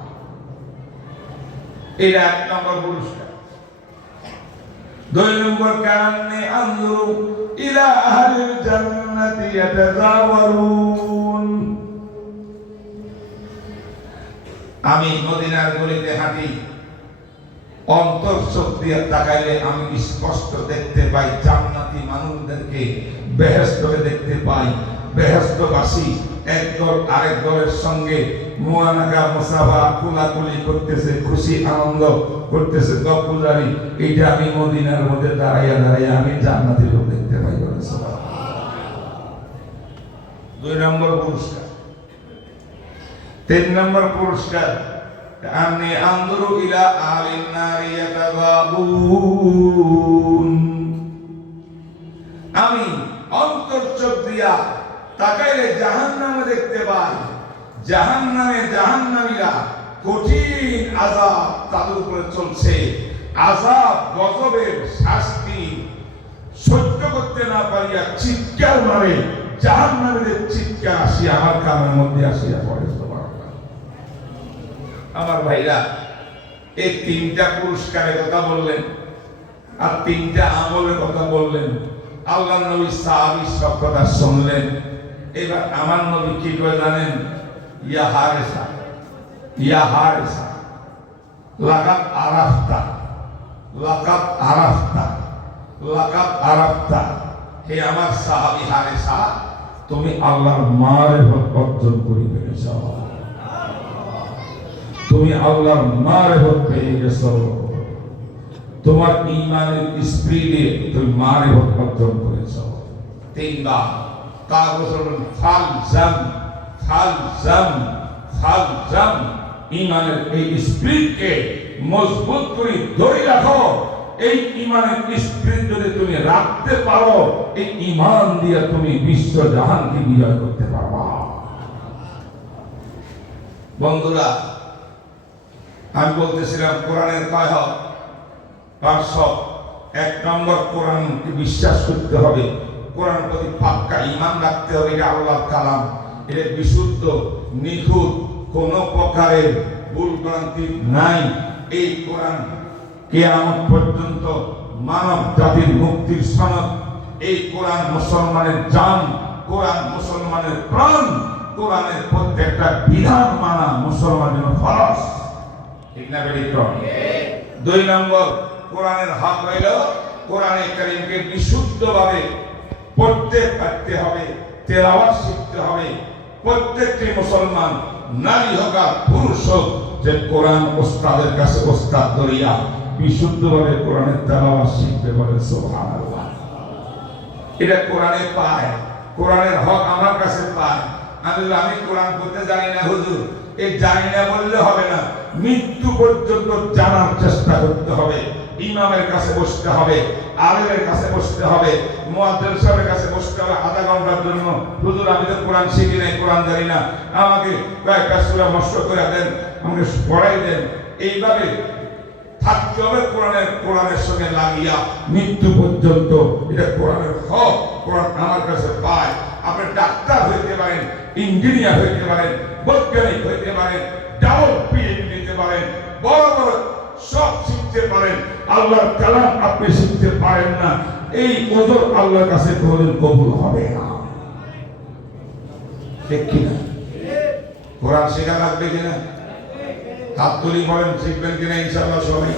এটা 1 নম্বর পুরস্কার। 2 নম্বর কারণে আনজুরু ইলা আহলিল জান্নাতি ইয়াতাযাওয়ারুন। আমি মদিনার গলিতে হাঁটি, অন্তর চোখ দিয়ে তাকাইলে আমি স্পষ্ট দেখতে পাই জান্নাতি মানুষদেরকে, বেহেশতে দেখতে পাই। বেহেশতবাসী এক দল আরেক দলের সঙ্গে মুআনাকা মুসাফা কুলাকুলি করতেছে, খুশি আনন্দ করতেছে, গপ্পজারি। এইটা আমি মদিনার মধ্যে দাঁড়াইয়া দাঁড়াইয়া আমি জান্নাতি লোক দেখতে পাই। সুবহানাল্লাহ। 2 নম্বর পুরস্কার। 3 নম্বর পুরস্কার আমি আনজুরু ইলা আহলিন নারি ইয়াতাযাবুন। আমি অন্তর চোখ দিয়া তাকাইলে জাহান্নামে দেখতে পাই। জাহান্নামে জাহান্নামীরা কঠিন আযাব তাদের উপরে চলছে। আযাব গজবের শাস্তি সহ্য করতে না পারিয়া চিৎকার মারে। জাহান্নামীদের চিৎকার আসি আমার কানের মধ্যে আসিয়া পড়ে। আমার ভাইরা, এই 3টা পুরস্কারের কথা বললেন আর 3টা আমলের কথা বললেন। আল্লাহ নবী সাহাবী সব কথা শুনলেন। এবার আমার নবী কি করে জানেন? ইয়া হারেসা, ইয়া হারেসা লাকাত আরাফতা, লাকাত আরাফতা, লাকাত আরাফতা। হে আমার সাহাবী হারেসা, তুমি আল্লাহর মারিফত অর্জন করে ফেলেছ। তুমি আল্লাহর মারিফত পেয়ে গেছো। তোমার ঈমানের স্পিরিটে তুমি মারিফত অর্জন করেছো। 3 বার তারপর ফালজাম ফালজাম ফালজাম। ঈমানের এই স্পিরিটকে মজবুত করে ধরে রাখো। এই ইমানের স্পিরিট যদি তুমি রাখতে পারো, এই ইমান দিয়ে তুমি বিশ্ব জাহানকে বিজয় করতে পারবা। বন্ধুরা, আমি বলতেছিলাম কোরআনের কয় হক? 5 হক। 1 নম্বর, কোরআনকে বিশ্বাস করতে হবে, কোরআন প্রতি পাক্কা ঈমান রাখতে হবে। এটা আল্লাহর কালাম, এটা বিশুদ্ধ, নিখুঁত, কোনো প্রকারের ভুল ভ্রান্তি নাই। এই কোরআন কিয়ামত পর্যন্ত মানব জাতির মুক্তির সনদ। এই কোরআন মুসলমানের জান, কোরআন মুসলমানের প্রাণ। কোরআনের প্রত্যেকটা বিধান মানা মুসলমানের ফরজ। ঠিক না বেরিত? 2 নম্বর, কোরআনের হক হইল কোরআনে কারীমকে বিশুদ্ধভাবে পড়তে পারতে হবে, তেলাওয়াত শিখতে হবে। প্রত্যেকটি মুসলমান, নারী হোক আর পুরুষ হোক, যে কোরআন ওস্তাদের কাছে ওস্তাদ ধরিয়া বিশুদ্ধভাবে কোরআনের তেলাওয়াত শিখতে পারে। সুবহানাল্লাহ। এটা কোরআনে পায়, কোরআনের হক আমার কাছে পায়। আমি কোরআন পড়তে জানি না হুজুর, এই জানি না বললে হবে না, মৃত্যু পর্যন্ত জানার চেষ্টা করতে হবে। ইমামের কাছে বসতে হবে, আলেমের কাছে বসতে হবে, মুয়াজ্জিন সাহেবের কাছে বসতে হবে আধা ঘন্টার জন্য। হুজুর আমি তো কোরআন শিখি নাই, কোরআন জানি না, আমাকে কয়েকটা সূরা মস্ত করে দেন, আমাকে পড়াই দেন। এইভাবে থাকতে হবে কোরআনের সঙ্গে লাগিয়া মৃত্যু পর্যন্ত। এটা কোরআনের হক, কোরআন আমার কাছে পায়। আপনি ডাক্তার হইতে পারেন, ইঞ্জিনিয়ার হইতে পারেন, বৈজ্ঞানিক হইতে পারেন, ডাবল পিএইচডি নিতে পারেন, বড় বড় সব শিখতে পারেন। আল্লাহর কালাম আপনি শিখতে পারেন না, এই ওজর আল্লাহর কাছে কোনদিন কবুল হবে না। ঠিক কিনা? কোরআন শেখা লাগবে কিনা? হাত তুলি বলেন, শিখবেন কিনা? ইনশাআল্লাহ সবাই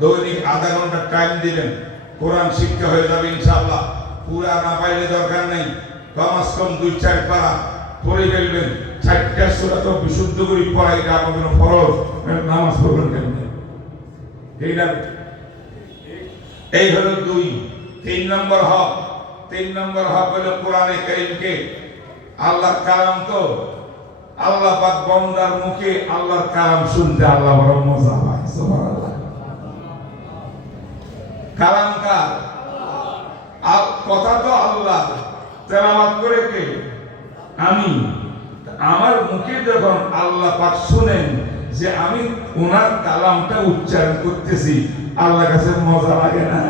দৈনিক আধা ঘন্টা টাইম দিবেন, কোরআন শিক্ষা হয়ে যাবে ইনশাআল্লাহ। পুরা না পাইলে দরকার নেই, কমাস কম 2-4 পারা পড়ে ফেলবেন। 4টা সূরা তো বিশুদ্ধ করে পড়া, এটা আমাদের ফরজ। নামাজ পড়বেন কেমনে? এই হলো 2। 3 নম্বর হক। 3 নম্বর হক হলো কোরআনে কারীমকে, আল্লাহর কালাম তো আল্লাহ পাক বান্দার মুখে আল্লাহর কালাম শুনতে আল্লাহ বড় মজা পায়। সুবহানাল্লাহ। কালাম কার? কথা তো আল্লাহ, তেলাওয়াত করে কে? আমি। আমার মুখে যখন আল্লাহ পাক শুনেন যে আমি ওনার কালামটা উচ্চারণ করতেছি, আল্লাহর কাছে মজা লাগে না?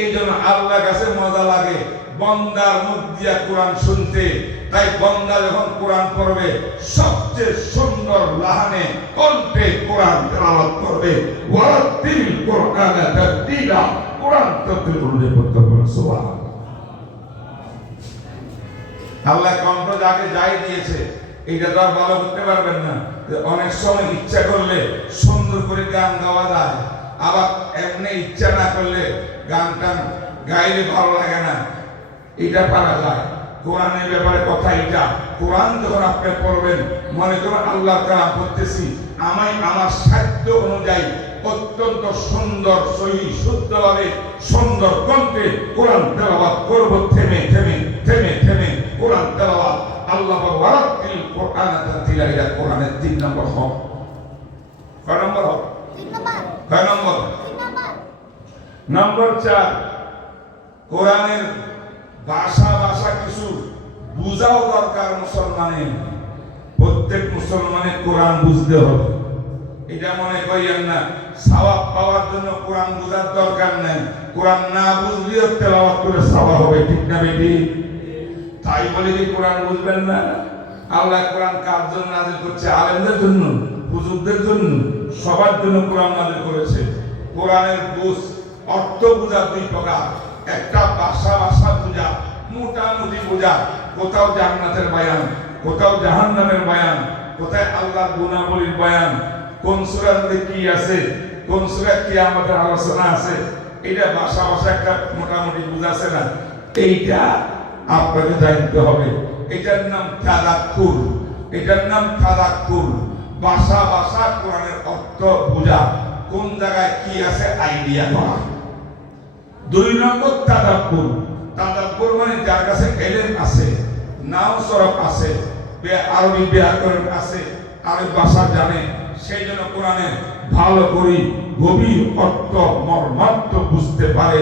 এই জন্য আল্লাহর কাছে মজা লাগে বান্দার মুখ দিয়া কোরআন শুনতে। তাই বান্দা যখন কোরআন পড়বে, সবচেয়ে সুন্দর লাহানে কণ্ঠে কোরআন তেলাওয়াত করবে। ওয়ারাতিল কোরআনা তারতিলা, কোরআন তারতিল করে পড়তে হবে। সুবহানাল্লাহ। আল্লাহ কণ্ঠ যাকে যাই দিয়েছে, এটা তো আর ভালো করতে পারবেন না। অনেক সময় ইচ্ছা করলে সুন্দর করে গান গাওয়া যায়, আবার এমনি ইচ্ছা না করলে গানটা গাইলে ভালো লাগে না, এটা পারা যায়। কোরআনের ব্যাপারে কথা এটা, কোরআন যখন আপনি পড়বেন, মনে করুন আল্লাহর কালাম পড়তেছি, আমি আমার সাধ্য অনুযায়ী অত্যন্ত সুন্দর সহি শুদ্ধভাবে সুন্দর কণ্ঠে কোরআন তেলাওয়াত করব। থেমে থেমে থেমে থেমে কোরআন তেলাওয়াত। আল্লাহ ওয়ারাতিল কোরআনা তারতিলা, এটা কোরআনের 3 নম্বর হক। কয় নম্বর হক? 3 নম্বর। কয় নম্বর? 3 নম্বর। নম্বর 4, কোরআনের ভাষা কিছু বুঝাও দরকার মুসলমানের। প্রত্যেক মুসলমানের কোরআন বুঝতে হবে। এটা মনে করিয়েন না সওয়াব পাওয়ার জন্য কোরআন বুঝার দরকার নেই, কোরআন না বুঝলেও তেলাওয়াত করে সওয়াব হবে। ঠিক না বেটি? তাই বলে কি কোরআন বুঝবেন না? আল্লাহ কোরআন কার জন্য নাযিল করছে? আলেমদের জন্য, হুজুরদের জন্য, সবার জন্য কোরআন নাযিল করেছে। কোরআনের বুঝ, অর্থ বুঝা 2 প্রকার। একটা ভাষা বুঝা, মোটামুটি বুঝা, কোথাও জান্নাতের বয়ান, কোথাও জাহান্নামের বয়ান, কোথায় আল্লাহর গুণাবলীর বয়ান, কোন সূরার মধ্যে কি আছে, কোন সূরা কিয়ামতের আলোচনা আছে, এটা ভাষা একটা মোটামুটি বুঝা আছে না? এইটা আপনাকে জানতে হবে। এটার নাম তাদাক্কুর। এটার নাম তাদাক্কুর। ভাষা কোরআনের অর্থ বুঝা, কোন জায়গায় কি আছে আইডিয়া করা। 2 নম্বর তাদাক্কুর। তাদাক্কুর মানে যার কাছে ইলম আছে, নাও সরফ আছে, আরবি ব্যাকরণ আছে, আরবি ভাষা জানে, সেই জন্য কোরআনে ভালো করে গভীর অর্থ মর্মার্থ বুঝতে পারে,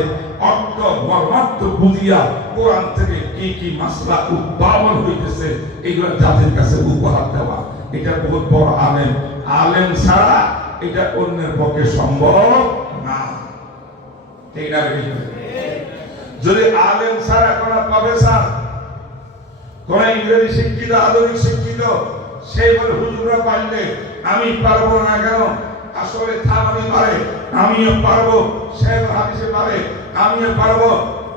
অর্থ মর্মার্থ বুঝিয়া কোরআন থেকে কি কি মাসলা উদ্ভাবন হইতেছে এগুলো জাতির কাছে উপহার দেওয়া, এটা বহুত বড় আলেম। আলেম ছাড়া এটা অন্যের পক্ষে সম্ভব না, ঠিক না? যদি আলেম ছাড়া কোন প্রফেসর, কোন ইংরেজি শিক্ষিত, আধুনিক শিক্ষিত, সেই বলে হুজুরা পারলে আমি পারবো না কেন? আসলে থানামি পারে, আমিও পারবো। শেখ হাদিসে পারে, আমিও পারবো।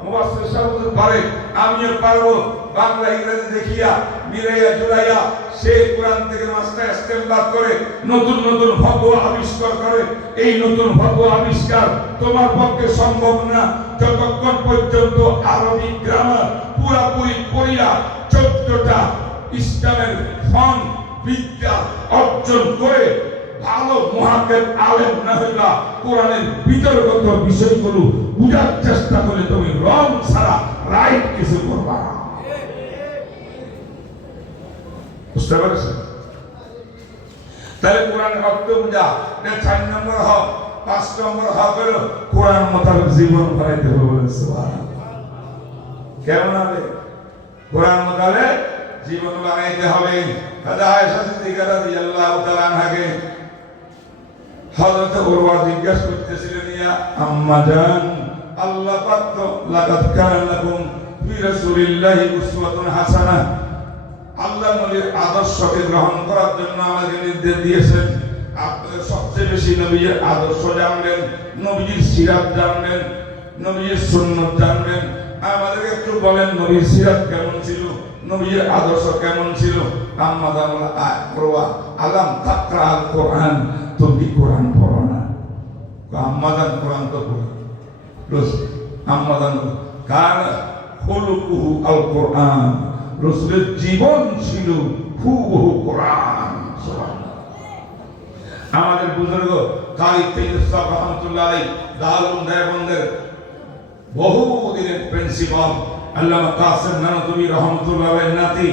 মুফাসসির সাহেব পারে, আমিও পারবো। বাংলা ইংরেজি দেখিয়া মিলাইয়া জুলাইয়া সে কোরআন থেকে মাসলা ইস্তেমবাদ করে নতুন নতুন ফতোয়া আবিষ্কার করে। এই নতুন ফতোয়া আবিষ্কার তোমার পক্ষে সম্ভব না যতক্ষণ পর্যন্ত আরবি গ্রামার পুরাপুরি পড়িয়া 14টা ইসলামের ফন বিদ্যা অর্জন করে ভালো মুহাক্কিক আলেম না হইবা কোরআনের বিতর্কিত বিষয়গুলো বুঝার চেষ্টা করে তুমি রং ছাড়া রাইট কিছু করবা না। বুঝতে পারছেন? তাহলে কোরআনের অর্থ বুঝা, 4 নম্বর হক, 5 নম্বর হক হলো কোরআন মোতাবেক জীবন বানাইতে হবে। বলেন সুবহানাল্লাহ। কেমন হবে? কোরআন মোতাবেক জীবন বানাইতে হবে। দাদা আয়েশা সিদ্দিকা রাদিয়াল্লাহু তাআলা আনহাকে হযরত উরওয়া জিজ্ঞাসা করতেছিলেন, ইয়া আম্মা জান, আল্লাহ পাক তো লাকাদ কানা লাকুম ফি রাসূলিল্লাহি উসওয়াতুন হাসানাহ, আল্লাহ নবীর আদর্শকে গ্রহণ করার জন্য আমাদের নির্দেশ দিয়েছেন। আপনাদের সবচেয়ে বেশি নবীর আদর্শ জানবেন, নবীর সিরাত জানবেন, নবীর সুন্নাত জানবেন। আমাদেরকে একটু বলেন নবীর সিরাত কেমন ছিল, নবীর আদর্শ কেমন ছিল? আম্মা জান উরওয়া, আলাম তাকরা আল কোরআন, তুমি কোরআন পড়ো না? আম্মা জান কোরআন তো পড়ি। আম্মা জান কার খুলুকুহু আল কোরআন, রাসূলের জীবন ছিল হুবহু কোরআন। আমাদের বুজুর্গ কারি তৈয়ব সাহেব রাহমাতুল্লাহ আলাইহি দারুল দেওবন্দের বহু দিনের প্রিন্সিপাল আল্লামা কাসেম নানতুবি রাহমাতুল্লাহ আলাইহি নাতি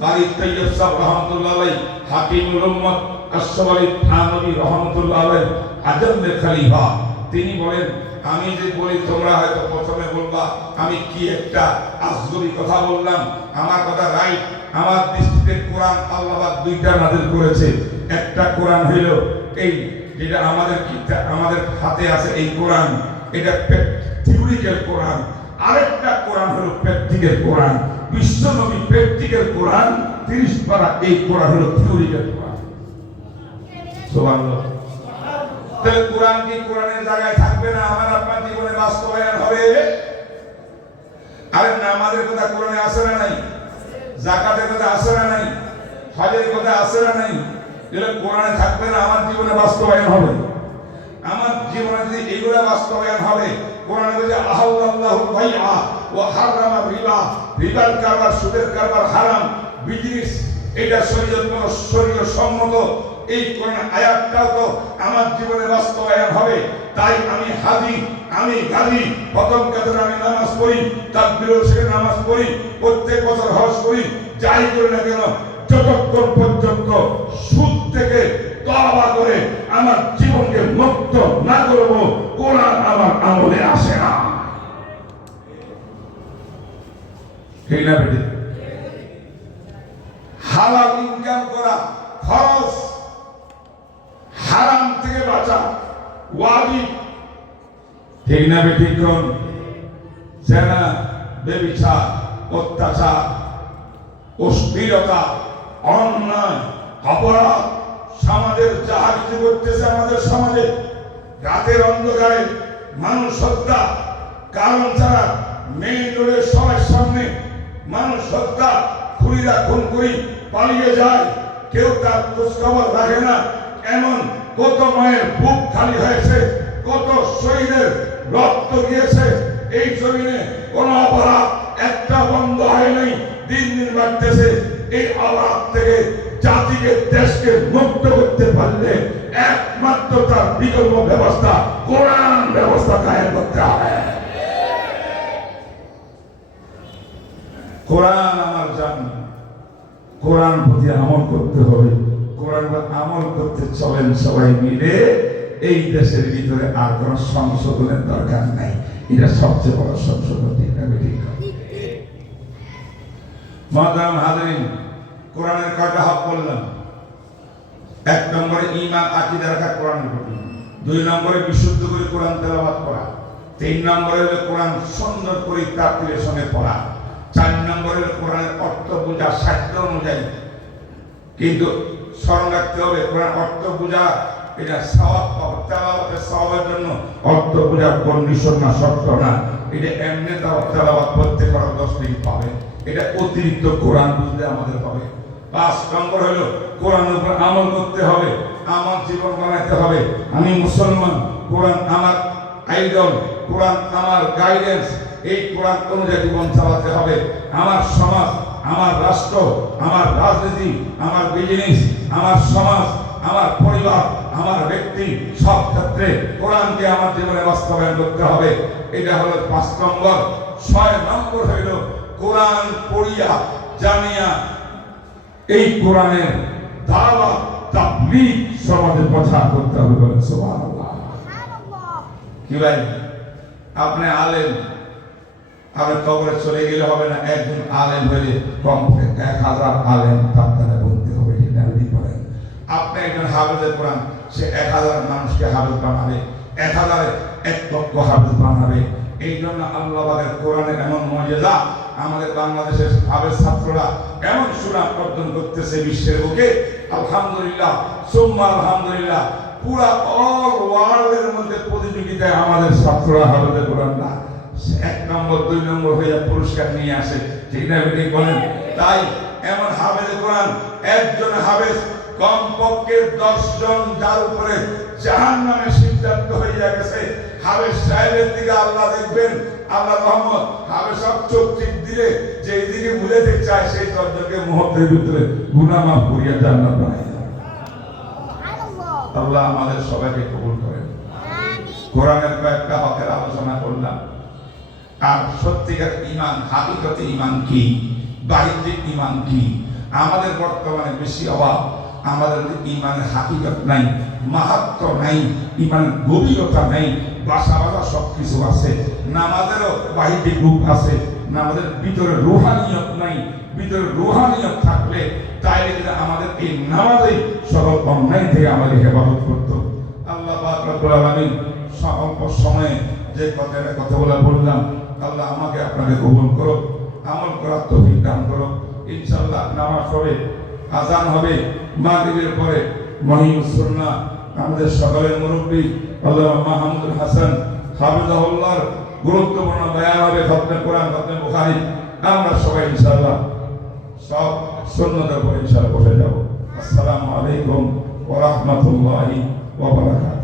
কারি তৈয়ব সাহেব রাহমাতুল্লাহ আলাইহি হাকিমুল উম্মত আশরাফ আলী থানভী রাহমাতুল্লাহ আলাইহি আজম খলিফা, তিনি বলেন, আমি যে বলি তোমরা হয়তো প্রথমে বলবা আমি কি একটা আজগবি কথা বললাম, আমার কথা রাইট। আমার দৃষ্টিতে কোরআন আল্লাহ পাক 2টা নাযিল করেছে। একটা কোরআন হইল এই যেটা আমাদের হাতে আছে, এই কোরআন, এটা থিওরিক্যাল কোরআন। আরেকটা কোরআন হলো প্র্যাকটিক্যাল কোরআন। বিশ্ব নবী প্র্যাকটিক্যাল কোরআন 30 পারা, এই কোরআন হলো থিওরিক্যাল কোরআন। সুবহানাল্লাহ। তাহলে কোরআন কি কোরআনের জায়গায় থাকবে না, আমার আপনার জীবনে বাস্তবায়ন হবে? আরে নামাজের কথা কোরআনে আছে না নাই? যাকাতের কথা আছে না নাই? হজের কথা আছে না নাই? এগুলো কোরআনে থাকবে না, আমার জীবনে বাস্তবায়ন হবে। আমার জীবনে যদি এগুলো বাস্তবায়ন হবে, কোরআনে বলে আহাল্লাল্লাহুল বাইআ ওয়া হারামা রিবা, রিবার কারবার, সুদের কারবার হারাম, বিজনেস এটা শরীয়ত সম্মত। এই কোরআন আয়াতটাও তো আমার জীবনে বাস্তবায়ন হবে। তাই আমি হাজি, আমি গাজী, প্রথম কাতারে আমি নামাজ পড়ি, তাকবীরের সাথে নামাজ পড়ি, প্রত্যেক বছর হজ করি, যাই করি না কেন, যতক্ষণ পর্যন্ত সুদ থেকে তওবা করে আমার জীবনকে মুক্ত না করব, কোরআন আমার আমলে আসে না। ঠিক না বেটি? হালাল ইনকাম করা ফরজ, হারাম থেকে বাঁচা ওয়াজিব। ঠিক না বেটি? কোন জেনা, ব্যভিচার, অত্যাচার, অশ্লীলতা, অন্যায়, অপরাধ সমাজের যাহা কিছু করতেছে আমাদের সমাজে, রাতের অন্ধকারে মানুষ হত্যা, কারণ ছাড়া মেইন রোডের সবার সামনে মানুষ হত্যা, খুনিরা খুন করি পালিয়ে যায়, কেউ তার খোঁজখবর রাখে না। এমন কত মায়ের বুক খালি হয়েছে, কত শহীদের রক্ত গিয়েছে। এই জমিনে কোন অপরাধ একটা বন্ধ হয়নি, দিন দিন বাড়তেছে। এই অপরাধ থেকে জাতিকে, দেশকে মুক্ত করতে পারলে একমাত্র তার বিকল্প ব্যবস্থা কোরআন ব্যবস্থা কায়েম করতে হবে। কোরআন আমার জান, কোরআন প্রতি আমল করতে হবে। কোরআন আমল করতে চলেন সবাই মিলে এই দেশের ভিতরে আর কোন সংশোধনের দরকার নাই। এটা সবচেয়ে বড় সংশোধন। ঠিক না ঠিক? মুহতারাম হাজিরিন, কোরআনের কয়টা হক বললাম? 1 নম্বরে ঈমান আকীদা রাখা কোরআনের প্রতি, 2 নম্বরে বিশুদ্ধ করে কোরআন তেলাওয়াত করা, 3 নম্বরে হলো কোরআন সুন্দর করে তাফসীরের সঙ্গে পড়া, 4 নম্বরে হলো কোরআনের অর্থ বোঝা সাহিত্য অনুযায়ী। কিন্তু স্মরণ রাখতে হবে কোরআন অর্থ বোঝা এটা সওয়াব পাবে, তেলাওয়াতের সওয়াবের জন্য অর্থ বোঝার কন্ডিশন না, শর্ত না। এটা এমনি তেলাওয়াত করতে পারা 10 দিন পাবে। এটা অতিরিক্ত কোরআন বুঝতে আমাদের হবে। 5 নম্বর হলো কোরআনের উপর আমল করতে হবে, আমার জীবন বানাইতে হবে। আমি মুসলমান, কোরআন আমার আইডল, কোরআন আমার গাইডেন্স, এই কোরআন অনুযায়ী জীবন চালাতে হবে। আমার সমাজ, আমার রাষ্ট্র, আমার রাজনীতি, আমার বিজনেস, আমার সমাজ, আমার পরিবার, আমার ব্যক্তি, সব ক্ষেত্রে কোরআনকে আমার জীবনে বাস্তবায়ন করতে হবে। এটা হলো 5 নম্বর। 6 নম্বর হইল কোরআন পড়িয়া জানিয়া এই কোরআনের দাওয়াত তাবলীগ সমাজে প্রচার করতে হবে। বলেন সুবহানাল্লাহ। কি ভাই, আপনি আলেম, আপনি কবরে চলে গেলে হবে না। একজন আলেম হইলে কমপক্ষে 1000 আলেম তার দ্বারা বলতে হবে। এটা বলেন। আপনি একজন হাফেজের কোরআন, সে 1000 মানুষকে হাফেজ বানাবে, 1000-এ 1 লক্ষ হাফেজ বানাবে। এই জন্য আল্লাহ পাকের কোরআনের এমন মর্যাদা, আমাদের বাংলাদেশের হাফেজ ছাত্ররা এমন সুনাম অর্জন করতেছে বিশ্বের বুকে। আলহামদুলিল্লাহ, সুম্মা আলহামদুলিল্লাহ। পুরা অল ওয়ার্ল্ডের মধ্যে প্রতিযোগিতায় আমাদের ছাত্ররা হাফেজে কোরআন না 1 নম্বর 2 নম্বর হয়ে পুরস্কার নিয়ে আসে। ঠিক না ঠিক বলেন? তাই এমন হাফেজে কোরআন, একজন হাফেজ কমপক্ষে 10 জন যার উপরে জাহান্নামের সিদ্ধান্ত হয়ে গেছে, হাফেজ সাহেবের দিকে আল্লাহ দেখবেন, আল্লাহ রহমত, হাফেজ সাহেব চোখ ঠিক দিলে যে এইদিকে বুঝাতে চায় সেই দরজাকে মুহূর্তের ভিতরে গুনাহ মাফ করিয়া জান্নাত বানায় দেন। আল্লাহ আমাদের সবাইকে কবুল করেন। কোরআনের কয়েকটা হকের আলোচনা করলাম। আর সত্যিকার ঈমান, হাকিকতে ঈমান কি, বাহ্যিক ঈমান কি? আমাদের বর্তমানে বেশি অভাব, আমাদের ঈমানের হাকিকত নাই, মাহাত্ম্য নাই, ঈমানের গভীরতা নাই। বাসা বাসা সব কিছু আছে, নামাজেরও বাহ্যিক রূপ আছে, নামাজের ভিতরে রুহানিয়ত নাই। ভিতরে রুহানিয়ত থাকলে তাইলে কিন্তু আমাদের এই নামাজেই সকল অন্যায় থেকে আমাদের হেফাজত করত। আল্লাহ পাক রব্বুল আলামিন অল্প সময়ে যে কথা বললাম, আল্লাহ আমাকে আপনাকে কবুল করো, আমল করার তৌফিক দান করো। ইনশাআল্লাহ নামাজ হবে, আযান হবে, মাগরিবের পরে মহিউস সুন্নাহ আমাদের সকলের মুরব্বী আল্লামা মাহমুদুল হাসান হাফিজাহুল্লাহর গুরুত্বপূর্ণ বয়ান হবে, খতমে কোরআন, খতমে বুখারী। আমরা সবাই ইনশাআল্লাহ সব সুন্নতের উপর ইনশাআল্লাহ বসে যাব। আসসালামু আলাইকুম ওয়া রাহমাতুল্লাহি ওয়া বারাকাতুহু।